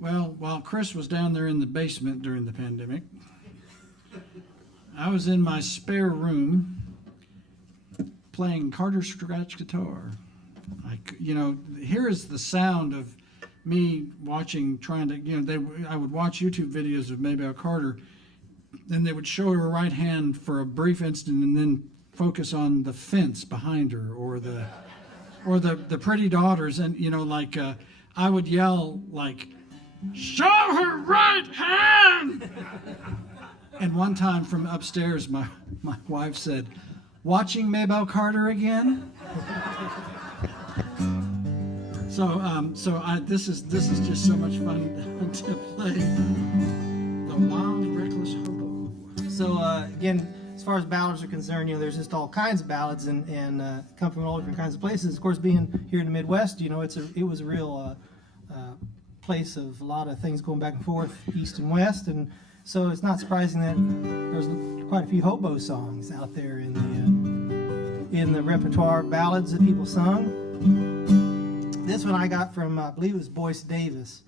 Well, while Chris was down there in the basement during the pandemic, I was in my spare room playing Carter scratch guitar. Here is the sound of me watching, trying to, I would watch YouTube videos of Maybelle Carter, and they would show her right hand for a brief instant and then focus on the fence behind her or the pretty daughters. And, I would yell, show her right hand! And one time from upstairs, my wife said, watching Maybelle Carter again? This is just so much fun to play. The Wild Reckless Hobo. So again, as far as ballads are concerned, there's just all kinds of ballads and come from all different kinds of places. Of course, being here in the Midwest, it was a real place of a lot of things going back and forth, east and west, and so it's not surprising that there's quite a few hobo songs out there in the repertoire of ballads that people sung. This one I got from, I believe it was Boyce Davis.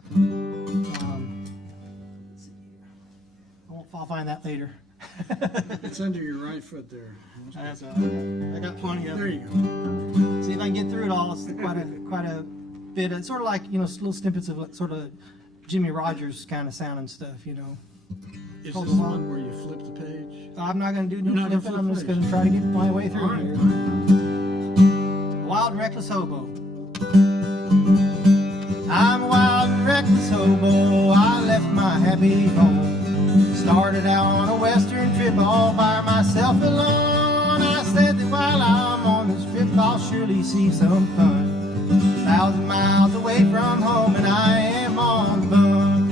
I'll find that later. It's under your right foot there. That's all right. I got plenty of There it. you go. See if I can get through it all. It's quite a bit. It's sort of like little snippets of sort of Jimmy Rogers kind of sound and stuff. Is this Hold the on. one where you flip the page? I'm not going to do You're no not gonna flipping. flip I'm just page. going to try to get my way through All right, here. all right. Wild and reckless hobo. I'm a wild and reckless hobo. I left my happy home. Started out on a western trip all by myself alone. I said that while I'm on this trip I'll surely see some fun. 1,000 miles away from home and I am on the bum.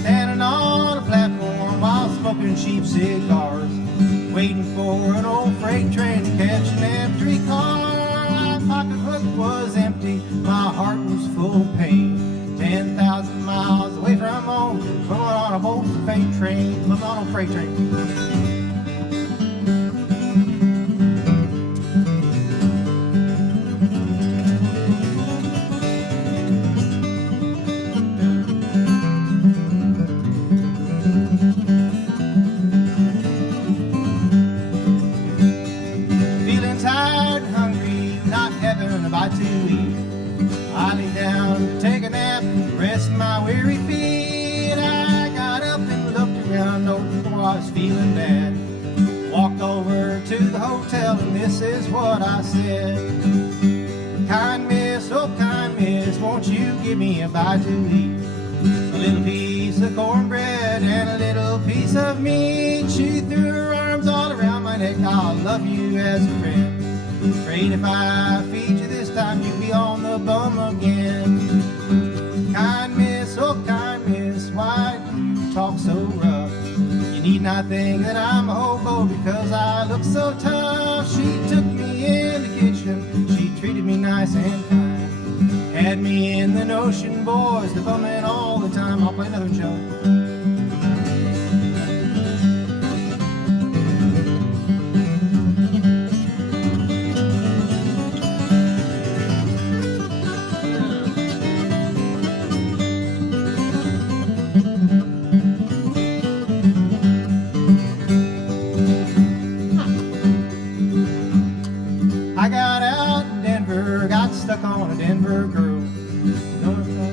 Standing on a platform while smoking cheap cigars, waiting for an old freight train to catch an empty car. My pocketbook was empty, my heart was full of pain. 10,000 miles away from home, going on a old freight train, Feeling tired and hungry, not having a bite to eat. I lay down to take a nap, rest my weary feet. I got up and looked around, before I was feeling bad. Walked over to the hotel and this is what I said. Kind miss, oh kind miss, won't you give me a bite to eat? A little piece of cornbread and a little piece of meat. She threw her arms all around my neck, I'll love you as a friend. Afraid if I feed you this time you'll be on the bum again. Kind miss, oh kind miss, why do you talk so rough? You need not think that I'm a hobo because I look so tough. She took me in the kitchen, she treated me nice and kind. Had me in the notion, boys, the bumming all the time. I'll play another show. I got out in Denver, got stuck on a Denver girl.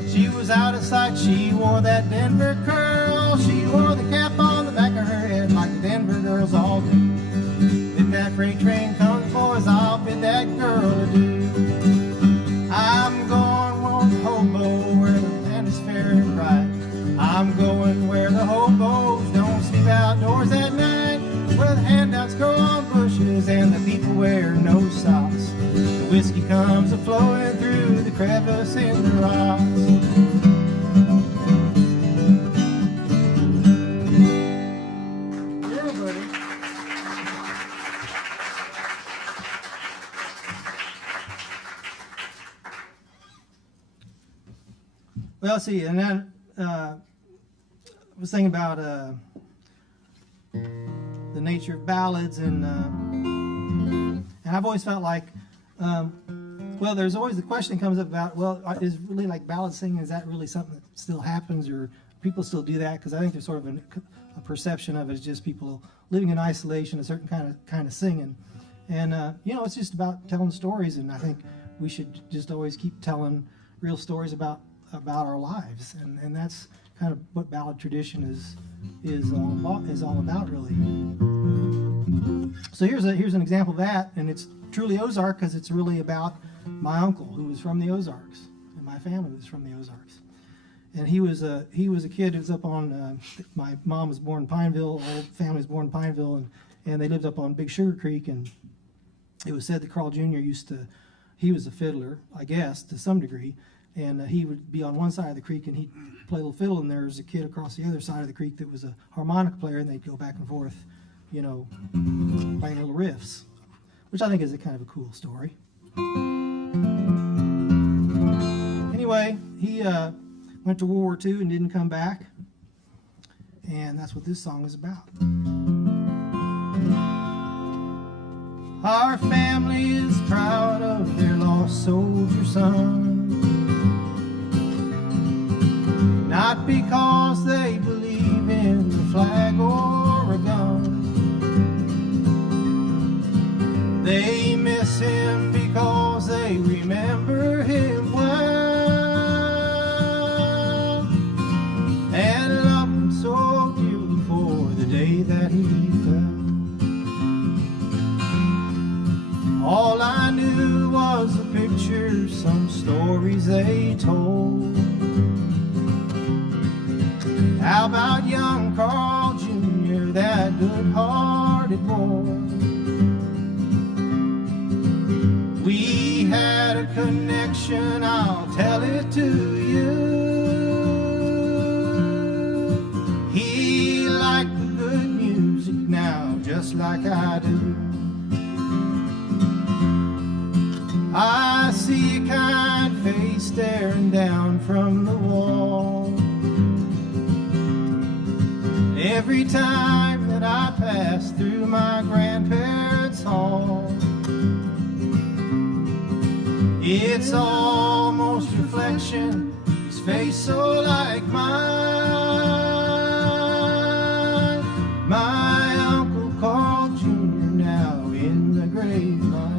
She was out of sight, she wore that Denver curl. She wore the cap on the back of her head like the Denver girls all do. If that freight train comes, boys, I'll bid that girl adieu. I'm going one hobo where the land is fair and bright. I'm going where the hobos don't sleep outdoors at night, where the handouts grow on bushes and the people wear no socks. The whiskey comes a-flowing through the crevice in the rocks. Yeah, buddy. Well, see, and then I was thinking about the nature of ballads, and I've always felt like, well, there's always the question that comes up about, well, is really like ballad singing, is that really something that still happens, or people still do that? Because I think there's sort of a perception of it as just people living in isolation, a certain kind of singing, and it's just about telling stories, and I think we should just always keep telling real stories about our lives, and that's kind of what ballad tradition is all about, really. So here's an example of that, and it's truly Ozark because it's really about my uncle who was from the Ozarks, and my family was from the Ozarks, and he was a kid who was up on. My mom was born in Pineville, whole family was born in Pineville, and they lived up on Big Sugar Creek, and it was said that Carl Jr. he was a fiddler, I guess, to some degree. And he would be on one side of the creek and he'd play a little fiddle, and there was a kid across the other side of the creek that was a harmonica player, and they'd go back and forth you know, playing little riffs, which I think is a kind of a cool story. Anyway, he went to World War II and didn't come back, and that's what this song is about. Our family is proud of their lost soldier son, not because they believe in the flag or a gun. They miss him because they remember him well, and love him so dearly for the day that he fell. All I knew was the pictures, some stories they told. How about young Carl Jr., that good-hearted boy? We had a connection, I'll tell it to you. He liked the good music now, just like I do. I see a kind face staring down from the wall. Every time that I pass through my grandparents' hall, it's almost reflection, his face so like mine. My Uncle Carl Jr. now in the grave line.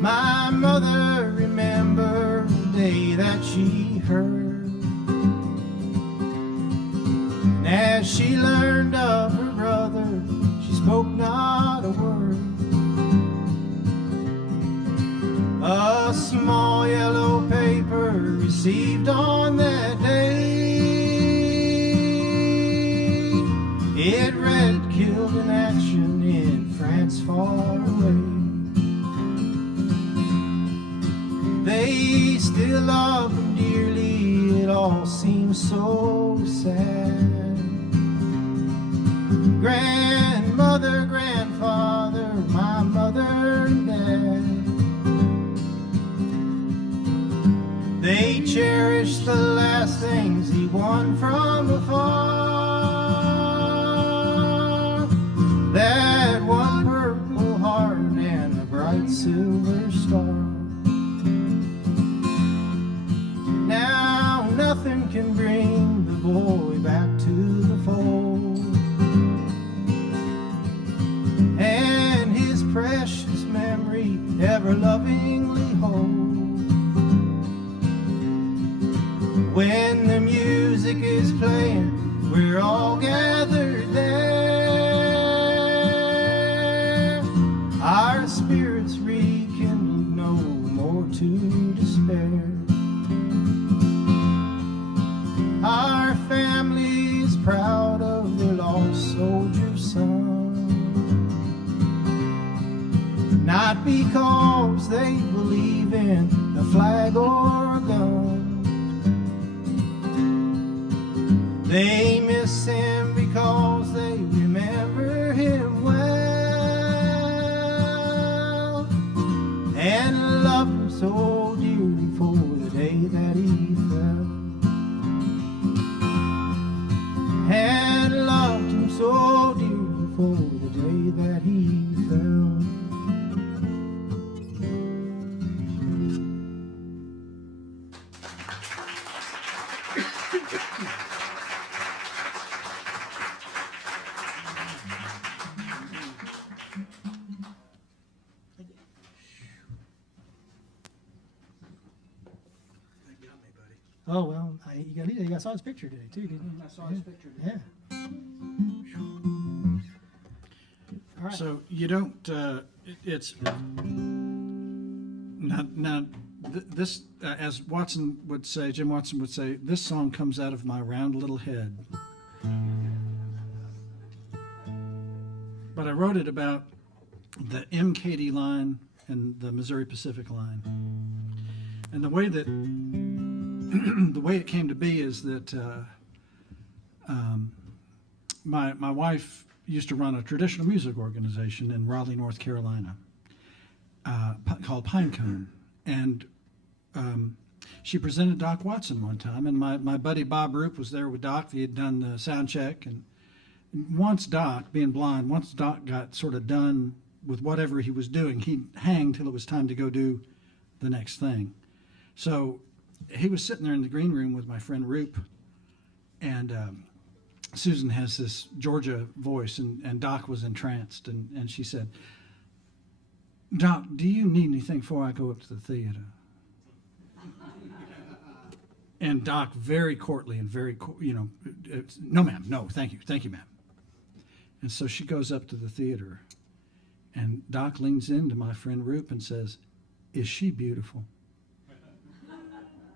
My mother remembered the day that she heard, and as she learned of her brother, she spoke not a word. A small yellow paper received on that day, it read, "Killed in action in France far away." They still love him dearly, it all seems so sad. Grandmother, grandfather, my mother and dad, they cherish the last things he won from afar. That one purple heart and a bright silver star. Now nothing can bring the boy back to the fold, and his precious memory ever lovingly hold. When the music is playing, we're all gathered there, our spirits rekindled, no more to despair. Our family is proud of their lost soldier's son, not because they believe in the flag or a gun. They miss him because they remember him well, and love him so dearly for the day that he fell. And loved him so dearly for the day that he fell. Oh, well, I saw his picture today, too, didn't you? I saw his picture today. Yeah. All right. So you don't. It's now. This, as Jim Watson would say, this song comes out of my round little head. But I wrote it about the MKD line and the Missouri Pacific line, and the way that it came to be is that my wife used to run a traditional music organization in Raleigh, North Carolina, called Pinecone. And she presented Doc Watson one time, and my buddy Bob Roop was there with Doc. He had done the sound check, and once Doc, being blind, once Doc got sort of done with whatever he was doing, he'd hang till it was time to go do the next thing. So he was sitting there in the green room with my friend Roop, and Susan has this Georgia voice, and Doc was entranced, and she said, "Doc, do you need anything before I go up to the theater?" And Doc, very courtly and very, "No, ma'am, no, thank you, ma'am." And so she goes up to the theater, and Doc leans into my friend Roop and says, "Is she beautiful?"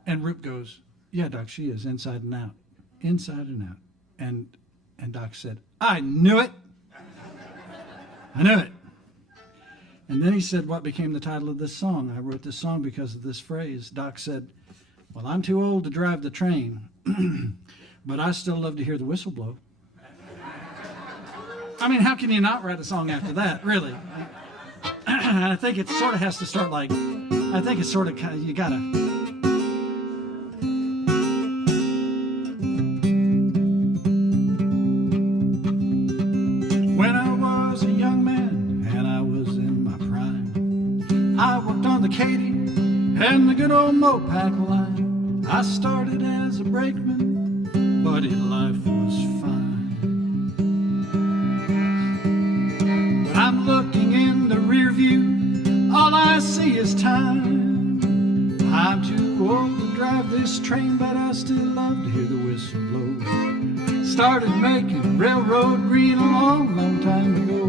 And Roop goes, "Yeah, Doc, she is, inside and out, inside and out." And Doc said, "I knew it. I knew it." And then he said what became the title of this song. I wrote this song because of this phrase. Doc said, "Well, I'm too old to drive the train, but I still love to hear the whistle blow." I mean, how can you not write a song after that, really? I think it sort of has to start like, I think it's sort of, you gotta. When I was a young man and I was in my prime, I worked on the Katy and the good old Mopac line. I started as a brakeman, but life was fine. When I'm looking in the rear view, all I see is time. I'm too old to drive this train, but I still love to hear the whistle blow. Started making railroad green a long, long time ago.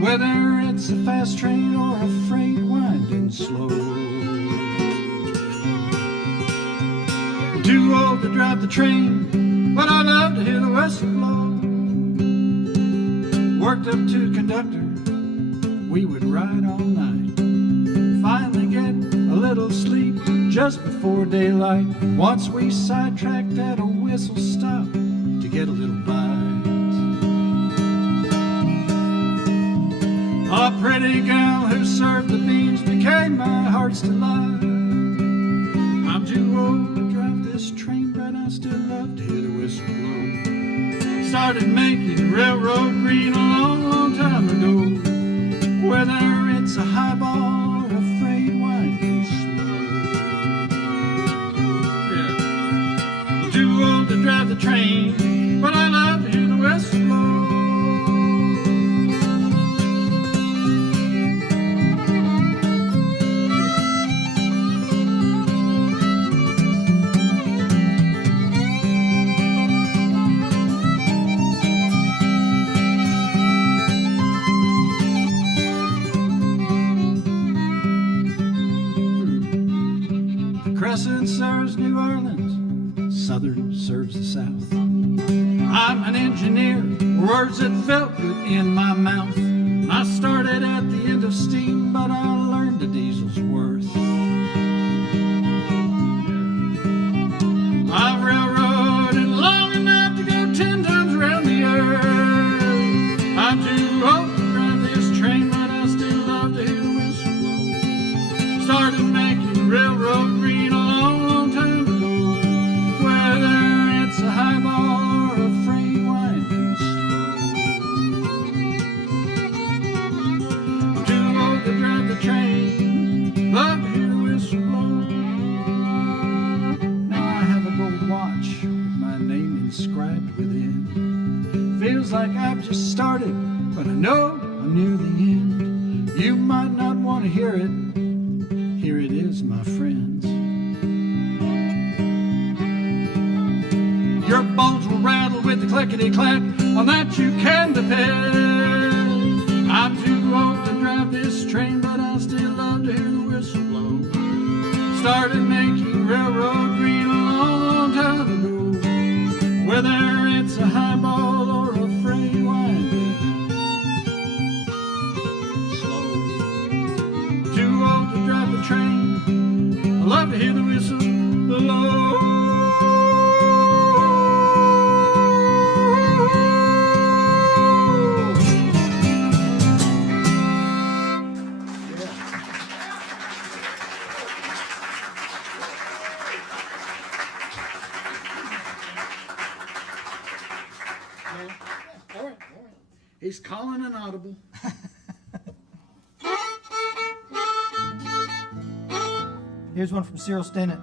Whether it's a fast train or a freight winding slow. I'm too old to drive the train, but I love to hear the whistle blow. Worked up to conductor, we would ride all night. Finally get a little sleep just before daylight. Once we sidetracked at a whistle stop to get a little bite. A pretty gal who served the beans became my heart's delight. I'm too old to drive this train, but I still love to hear the whistle blow. Started making railroad green a long, long time ago. Whether it's a highball or a freight winding slow. Yeah. I'm too old to drive the train, but I love to hear the whistle blow. Crescent serves New Orleans, Southern serves the South. I'm an engineer, words that felt good in my mouth. I started at the end of steam, but I learned the diesel's worth. I've railroaded long enough to go 10 times around the earth. I'm too old to drive this train, but I still love to hear the whistle blow. Started making railroad green a long, long time ago. Whether it's a highball or a freight winding slow. I'm too old to drive the train, love to hear the whistle blow. Now I have a gold watch with my name inscribed within. Feels like I've just started, but I know I'm near the end. You might not want to hear it. Here it is, my friends. clickety-clack, on that you can depend. I'm too old to drive this train, but I still love to hear the whistle blow. Started making railroad green a long time ago. Whether it's a highball or a freight winding slow. Too old to drive the train, I love to hear the whistle blow. All right. He's calling an audible. Here's one from Cyril Stennett.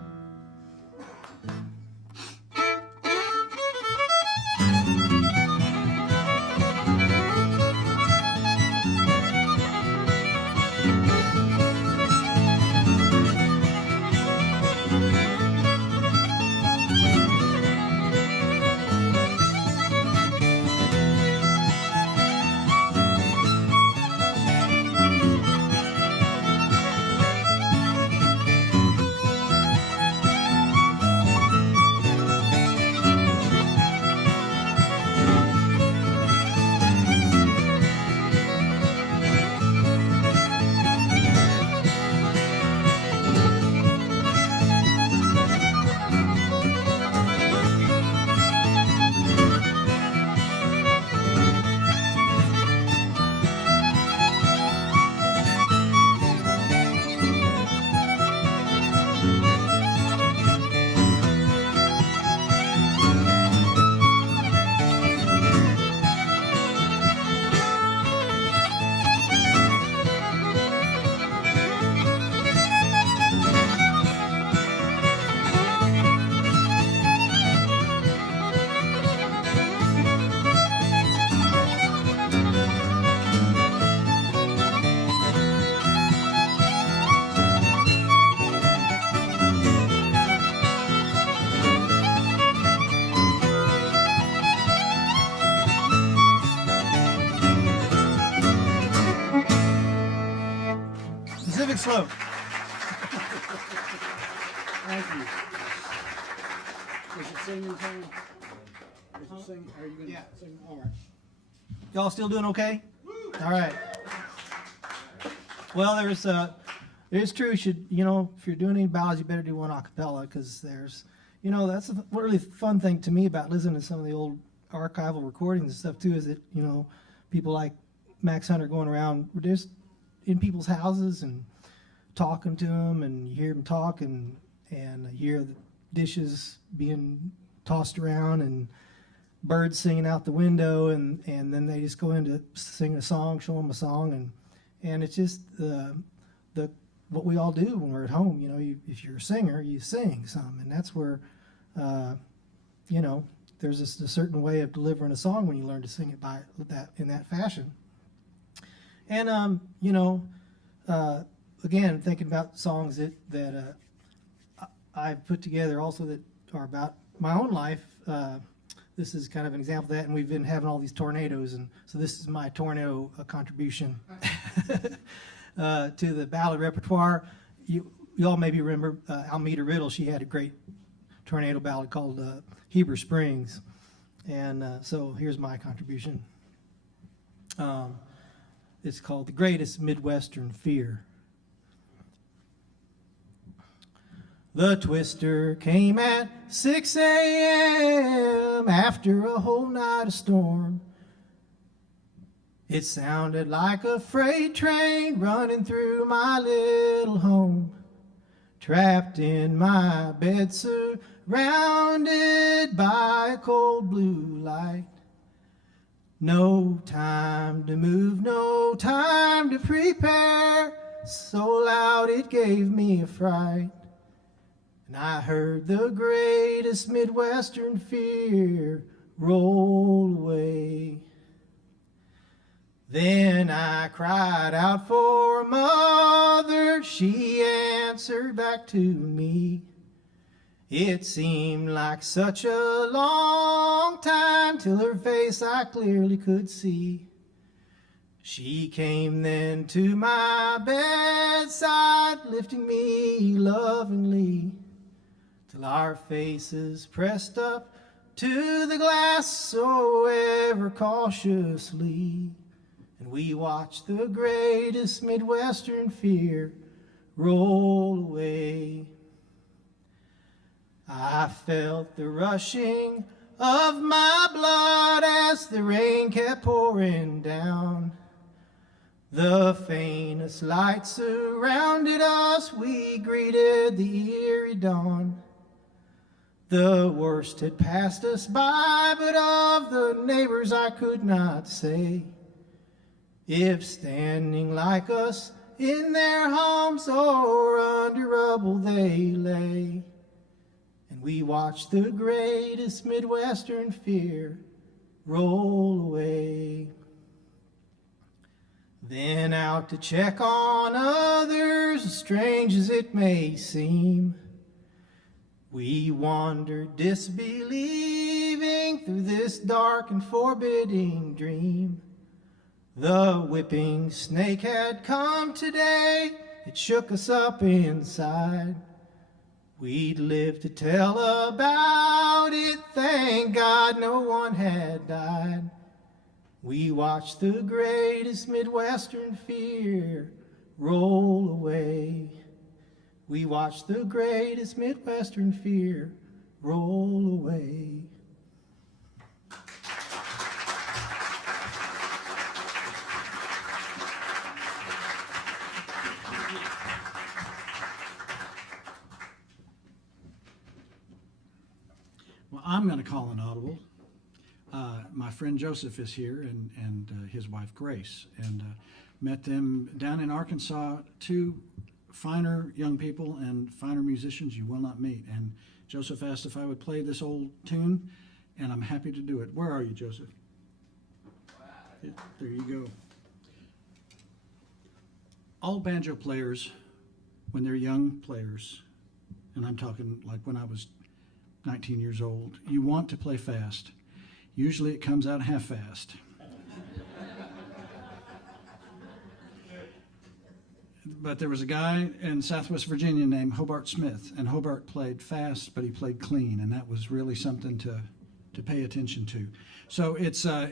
Slow. Thank you. Is it singing time? Is it sing? Are you going to sing? All right. Y'all still doing okay? All right. Well, it's true. If you're doing any ballads, you better do one a cappella, because that's a really fun thing to me about listening to some of the old archival recordings and stuff too, is that, people like Max Hunter going around just in people's houses and talking to them, and you hear them talk, and you hear the dishes being tossed around and birds singing out the window, and then they just go in to sing a song, show them a song, and it's just what we all do when we're at home. If you're a singer, you sing some, and that's where there's a certain way of delivering a song when you learn to sing it in that fashion. And again, thinking about songs that I've put together also that are about my own life. This is kind of an example of that, and we've been having all these tornadoes, and so this is my tornado contribution to the ballad repertoire. You all maybe remember Almeda Riddle. She had a great tornado ballad called Heber Springs, and so here's my contribution. It's called The Greatest Midwestern Fear. The twister came at 6 a.m. after a whole night of storm. It sounded like a freight train running through my little home. Trapped in my bed, surrounded by a cold blue light. No time to move, no time to prepare. So loud it gave me a fright. And I heard the greatest Midwestern fear roll away. Then I cried out for mother. She answered back to me. It seemed like such a long time till her face I clearly could see. She came then to my bedside, lifting me lovingly, till our faces pressed up to the glass so ever cautiously, and we watched the greatest Midwestern fear roll away. I felt the rushing of my blood as the rain kept pouring down. The faintest light surrounded us, we greeted the eerie dawn. The worst had passed us by, but of the neighbors I could not say if standing like us in their homes or under rubble they lay. And we watched the greatest Midwestern fear roll away. Then out to check on others, strange as it may seem, we wandered disbelieving through this dark and forbidding dream. The whipping snake had come today, it shook us up inside. We'd live to tell about it, thank God no one had died. We watched the greatest Midwestern fear roll away. We watched the greatest Midwestern fear roll away. Well, I'm going to call an audible. My friend Joseph is here and his wife Grace, and met them down in Arkansas, two finer young people and finer musicians you will not meet. And Joseph asked if I would play this old tune, and I'm happy to do it. Where are you, Joseph? There you go. All banjo players, when they're young players, and I'm talking like when I was 19 years old, you want to play fast. Usually it comes out half-fast. But there was a guy in Southwest Virginia named Hobart Smith, and Hobart played fast, but he played clean, and that was really something to pay attention to. So it's a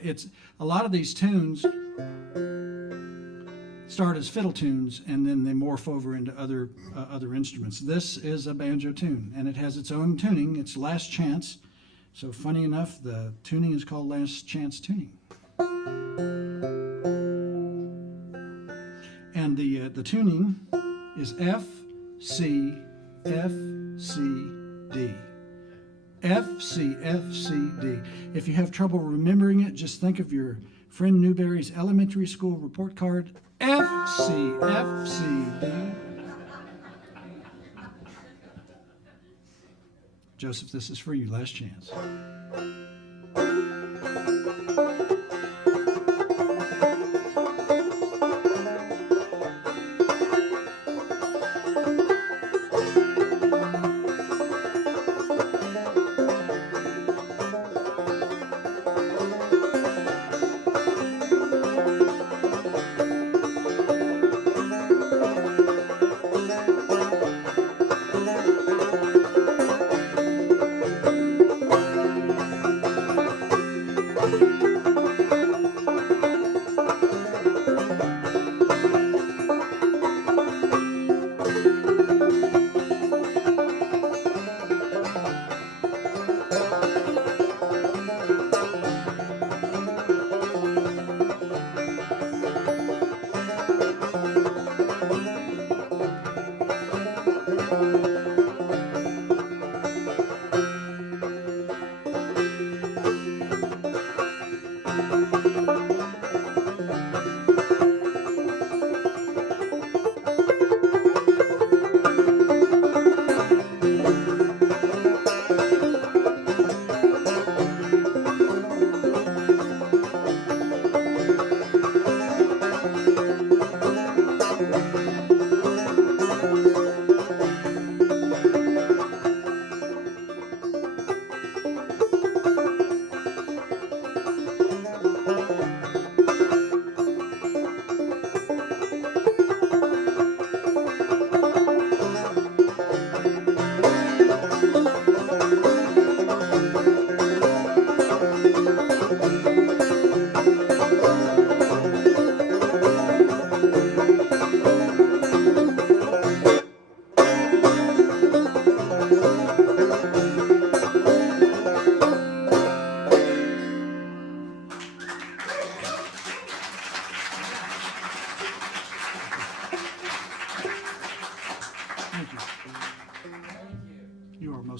lot of these tunes start as fiddle tunes, and then they morph over into other instruments. This is a banjo tune, and it has its own tuning. It's Last Chance. So funny enough, the tuning is called Last Chance tuning. And the tuning is F, C, F, C, D. F, C, F, C, D. If you have trouble remembering it, just think of your friend Newberry's elementary school report card. F, C, F, C, D. Joseph, this is for you. Last chance.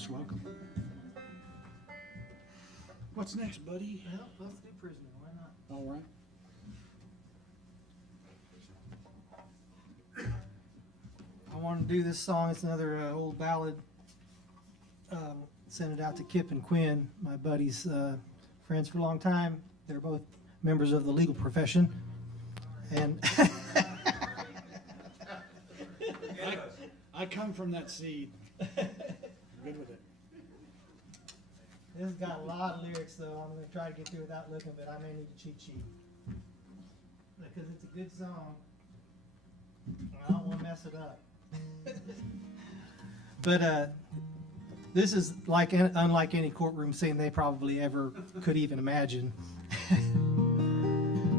most welcome. What's next, buddy? Well, let's do Prisoner. Why not? All right. I want to do this song. It's another old ballad. Sent it out to Kip and Quinn, my buddies, friends for a long time. They're both members of the legal profession. And I come from that seed. Good with it. this has got a lot of lyrics, though. I'm going to try to get through without looking, but I may need a cheat sheet. Because it's a good song. I don't want to mess it up. But this is unlike any courtroom scene they probably ever could even imagine.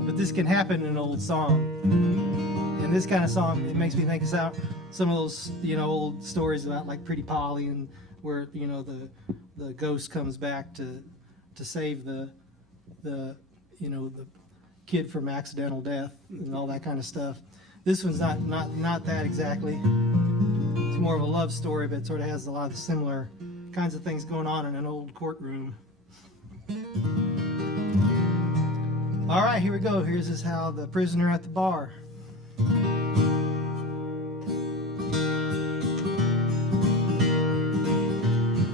But this can happen in an old song. And this kind of song, it makes me think of some of those, old stories about like Pretty Polly, and where, the ghost comes back to save the kid from accidental death and all that kind of stuff. This one's not that exactly. It's more of a love story, but it sort of has a lot of similar kinds of things going on in an old courtroom. All right, here we go. Here's how the prisoner at the bar.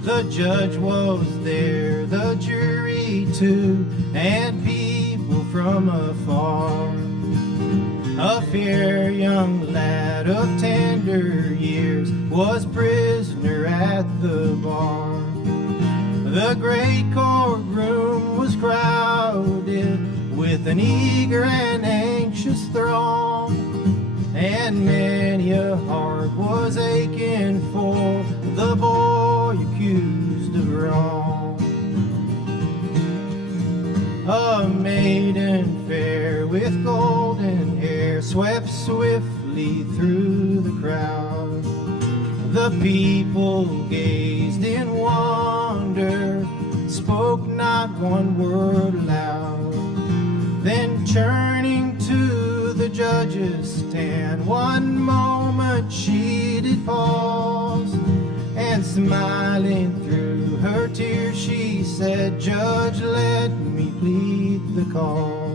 The judge was there, the jury too, and people from afar. A fair young lad of tender years was prisoner at the bar. The great courtroom was crowded with an eager and anxious throng, and many a heart was aching for the boy accused of wrong. A maiden fair with golden hair swept swiftly through the crowd. The people gazed in wonder, spoke not one word aloud. Then turning to the judge's stand, one moment she did pause, and smiling through her tears she said, "Judge, let me plead the cause.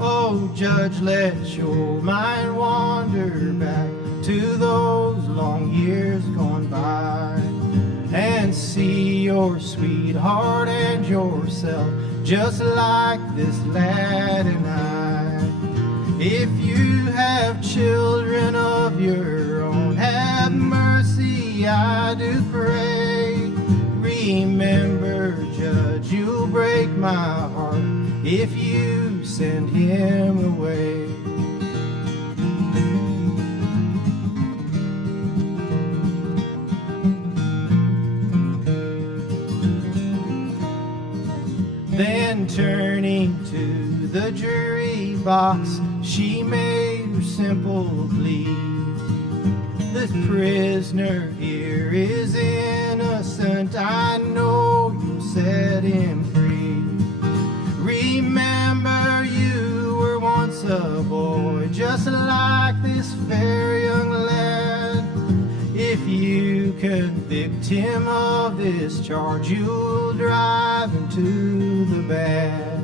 Oh, Judge, let your mind wander back to those long years gone by, and see your sweetheart and yourself just like this lad and I. If you have children of your own, have mercy, I do pray. Remember, Judge, you'll break my heart if you send him away." Then turning to the jury box, she made her simple plea. This prisoner here is innocent, I know you'll set him free. Remember, you were once a boy, just like this fair young lad. If you convict him of this charge, you'll drive him to the bad.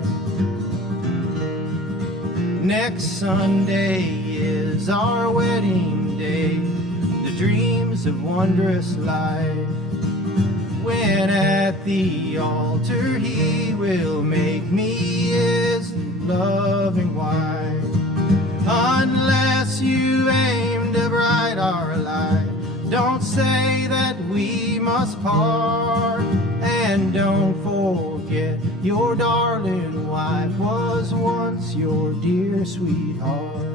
Next Sunday is our wedding day, the dreams of wondrous life, when at the altar he will make me his loving wife. Unless you aim to bright our life, don't say that we must part, and don't forget your darling wife was once your dear sweetheart.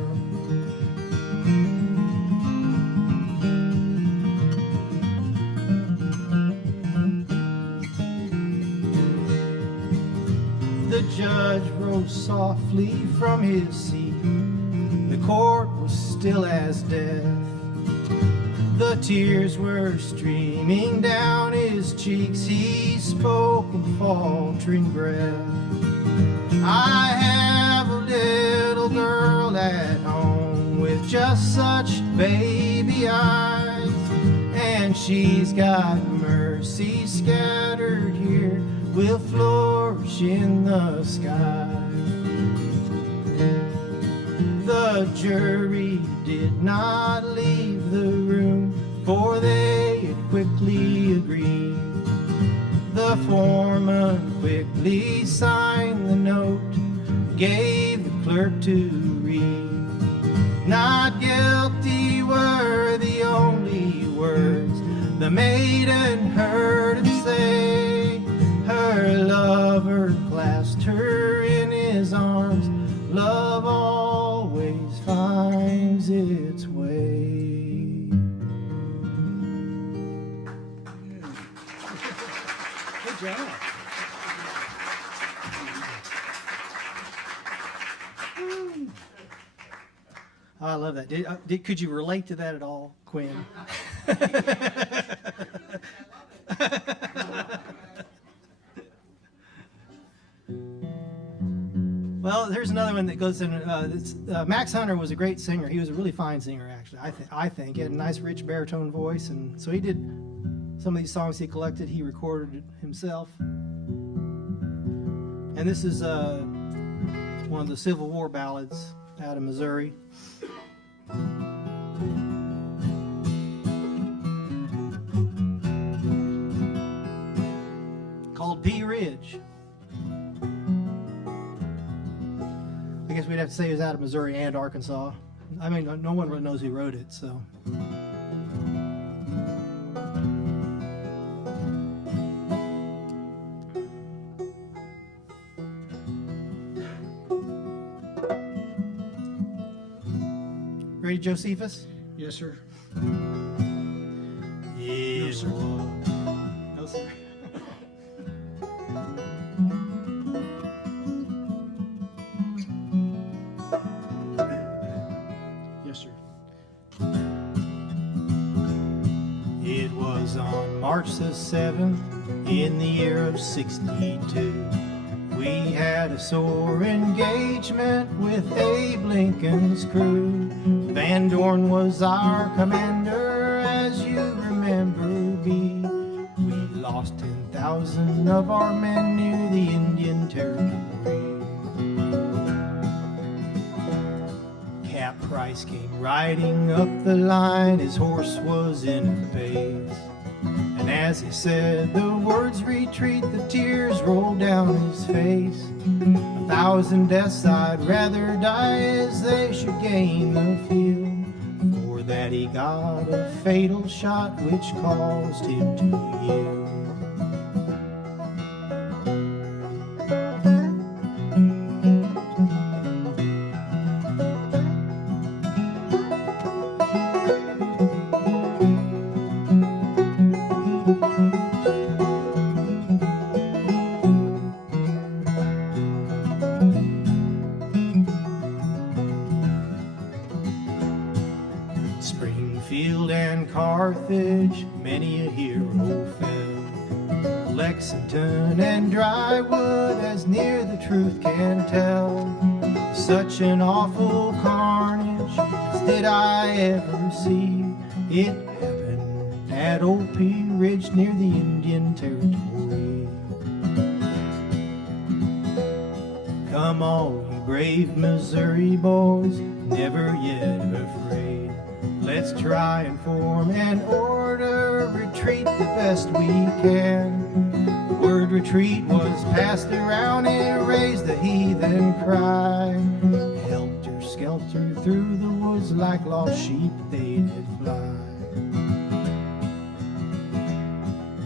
The judge rose softly from his seat. The court was still as death. The tears were streaming down his cheeks. He spoke in faltering breath. "I have a little girl at home with just such baby eyes, and she's got mercy scattered here will flourish in the sky. The jury did not leave the room, for they had quickly agreed. The foreman quickly signed the note, gave the clerk to read. Not guilty were the only words the maiden heard him say. Her lover clasped her in his arms. Love always finds its way. Good job. I love that. Could you relate to that at all, Quinn? Well, there's another one that goes in. Max Hunter was a great singer. He was a really fine singer, actually. I think he had a nice, rich baritone voice, and so he did some of these songs he collected. He recorded himself, and this is one of the Civil War ballads out of Missouri. Called Pea Ridge. I guess we'd have to say it was out of Missouri and Arkansas. I mean, no one really knows who wrote it, so. Ready, Josephus? Yes, sir. Yeah. No, sir. No, sir. Yes, sir. It was on March the 7th in the year of 62. We had a sore engagement with Abe Lincoln's crew. Van Dorn was our commander, as you remember me. We lost 10,000 of our men near the Indian Territory. Cap Price came riding up the line, his horse was in a pace. And as he said the words retreat, the tears rolled down his face. 1,000 deaths I'd rather die as they should gain the field. For that he got a fatal shot which caused him to yield. Springfield and Carthage, many a hero fell. Lexington and Drywood, as near the truth can tell. Such an awful carnage as did I ever see. It happened at Old Pea Ridge near the Indian Territory. Come all you brave Missouri boys, never yet afraid. Let's try and form an order, retreat the best we can. The word retreat was passed around, it raised a heathen cry. Helter skelter through the woods like lost sheep they did fly.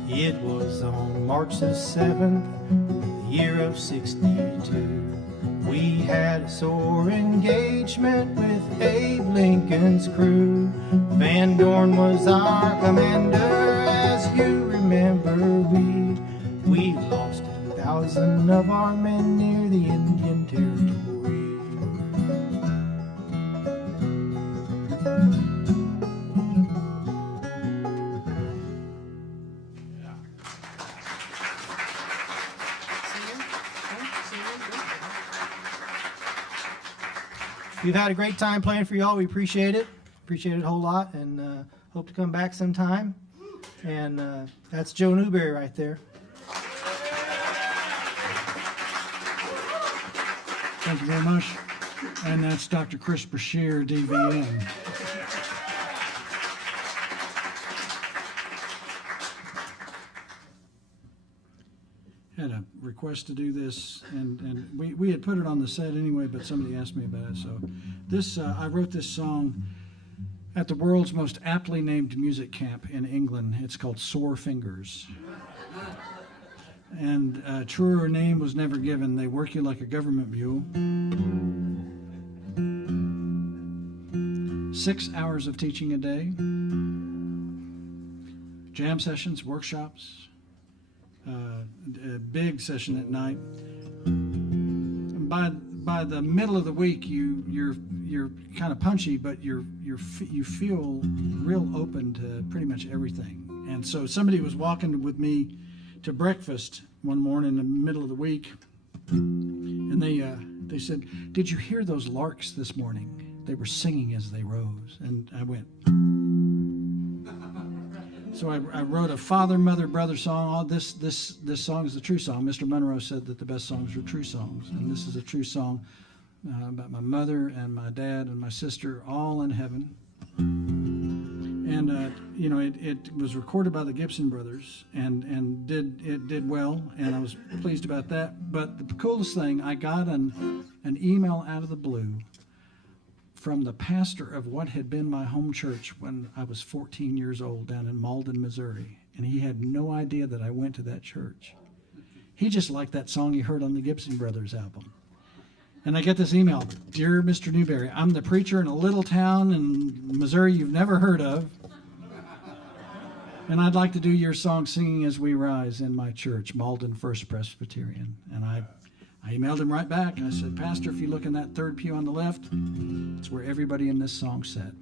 It was on March the 7th, the year of 62. We had a sore engagement with Abe Lincoln's crew. Van Dorn was our commander, as you remember me. We lost 10,000 of our men near the Indian Territory. We've had a great time playing for y'all. We appreciate it. Appreciate it a whole lot, and hope to come back sometime. And that's Joe Newberry right there. Thank you very much. And that's Dr. Chris Brashear, DVM. Had a request to do this, and we had put it on the set anyway, but somebody asked me about it. So this I wrote this song at the world's most aptly named music camp in England. It's called Sore Fingers. And a truer name was never given. They work you like a government mule. 6 hours of teaching a day. Jam sessions, workshops. A big session at night. By the middle of the week, you're kind of punchy, but you feel real open to pretty much everything. And so somebody was walking with me to breakfast one morning in the middle of the week, and they said, "Did you hear those larks this morning? They were singing as they rose." And I went. So I wrote a father, mother, brother song. All this song is the true song. Mr. Monroe said that the best songs are true songs, and this is a true song about my mother and my dad and my sister, all in heaven. And it was recorded by the Gibson brothers, and did well, and I was pleased about that. But the coolest thing, I got an email out of the blue from the pastor of what had been my home church when I was 14 years old down in Malden, Missouri. And he had no idea that I went to that church. He just liked that song he heard on the Gibson Brothers album. And I get this email, "Dear Mr. Newberry, I'm the preacher in a little town in Missouri you've never heard of. And I'd like to do your song, Singing as We Rise, in my church, Malden First Presbyterian." And I emailed him right back, and I said, "Pastor, if you look in that third pew on the left, it's where everybody in this song sat."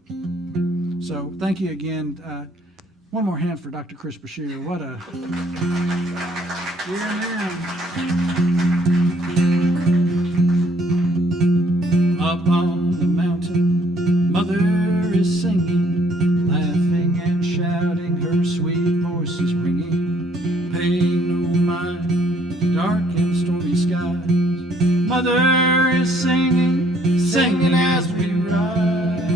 So thank you again. One more hand for Dr. Chris Brashear. What a dear man. Up on the mountain, mother is singing, laughing and shouting, her sweet voice is ringing. Paying no mind, dark and stormy skies. Mother is singing, singing as we rise.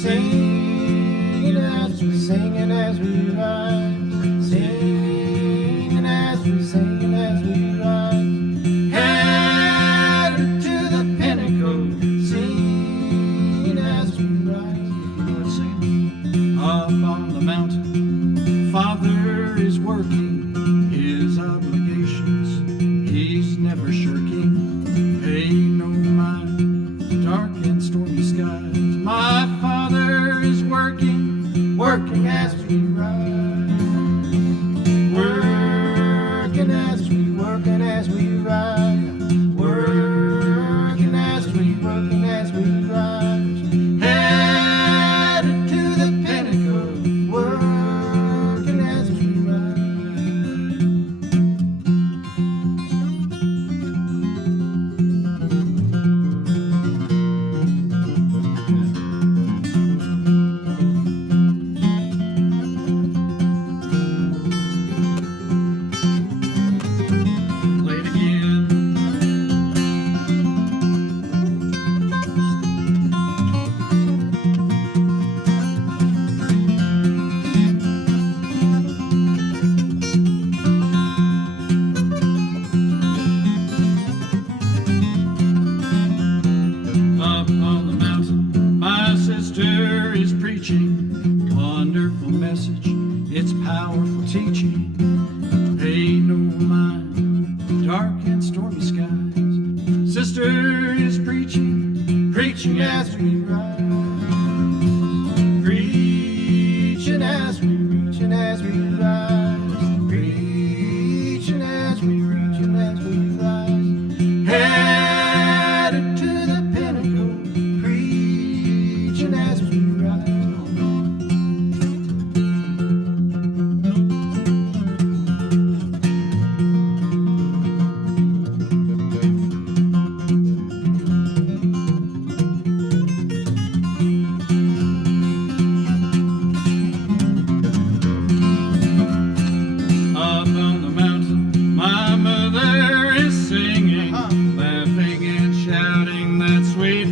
Singing as we rise. Singing as we rise. Headed to the pinnacle. Singing as we rise. You know what it's saying? Up on the mountain, Father is working his obligations. He's never shirking. Pay no mind, dark and stormy skies. My Father is working, working as we rise. Working as we rise. Working as we rise. Headed to the pinnacle. Working as we rise. Play it again. Up on the mountain, my sister is preaching. Wonderful message, it's powerful teaching. Pay no mind, dark and stormy skies. Sister is preaching, preaching as we rise. Preaching as we rise. Preaching as we rise. Headed to the pinnacle. Preaching as we rise.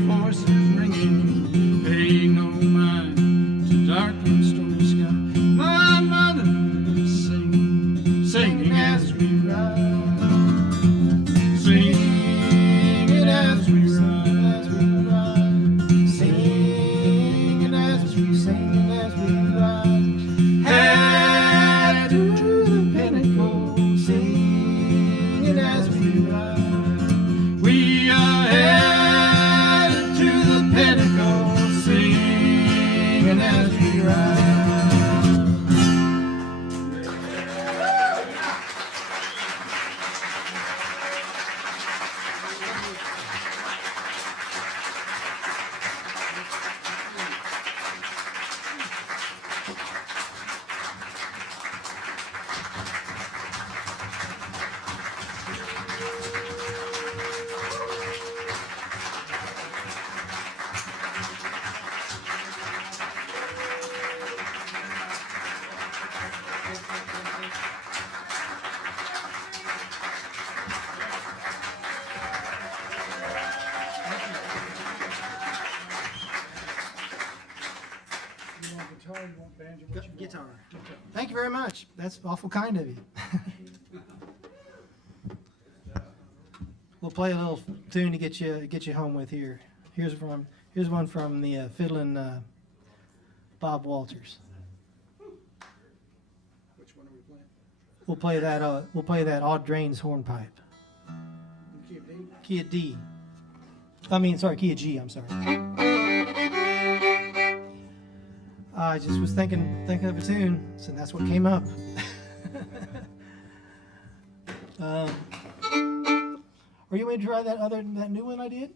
voices ringing, paying no mind to dark and stormy sky. My mother singing, singing as we ride, singing as we ride, Singing as we sing as we ride. head to the pinnacle, Singing as we ride. we are headed to the pinnacle, singing as we ride. Guitar. Thank you very much. That's awful kind of you. We'll play a little tune to get you home with here. Here's one from the fiddling Bob Walters. Which one are we playing? We'll play that Odd Drains hornpipe. Key of D. Key of G. I'm sorry. I just was thinking of a tune, so that's what came up. Are you ready to try that new one I did?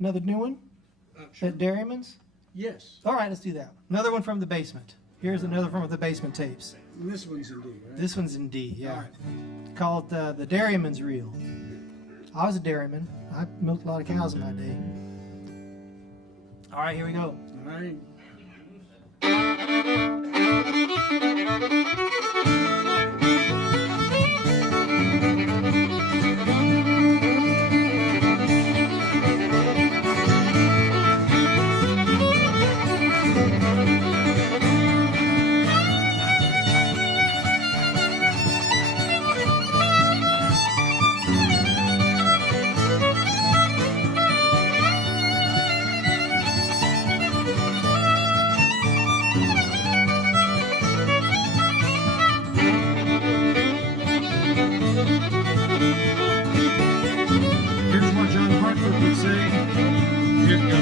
Another new one? Sure. That Dairyman's? Yes. All right, let's do that. Another one from the basement. Here's another from the basement tapes. And this one's in D, right? This one's in D, yeah. All right. Called the Dairyman's Reel. I was a dairyman. I milked a lot of cows in my day. All right, here we go. All right. Here's what John Hartford would say. Here goes.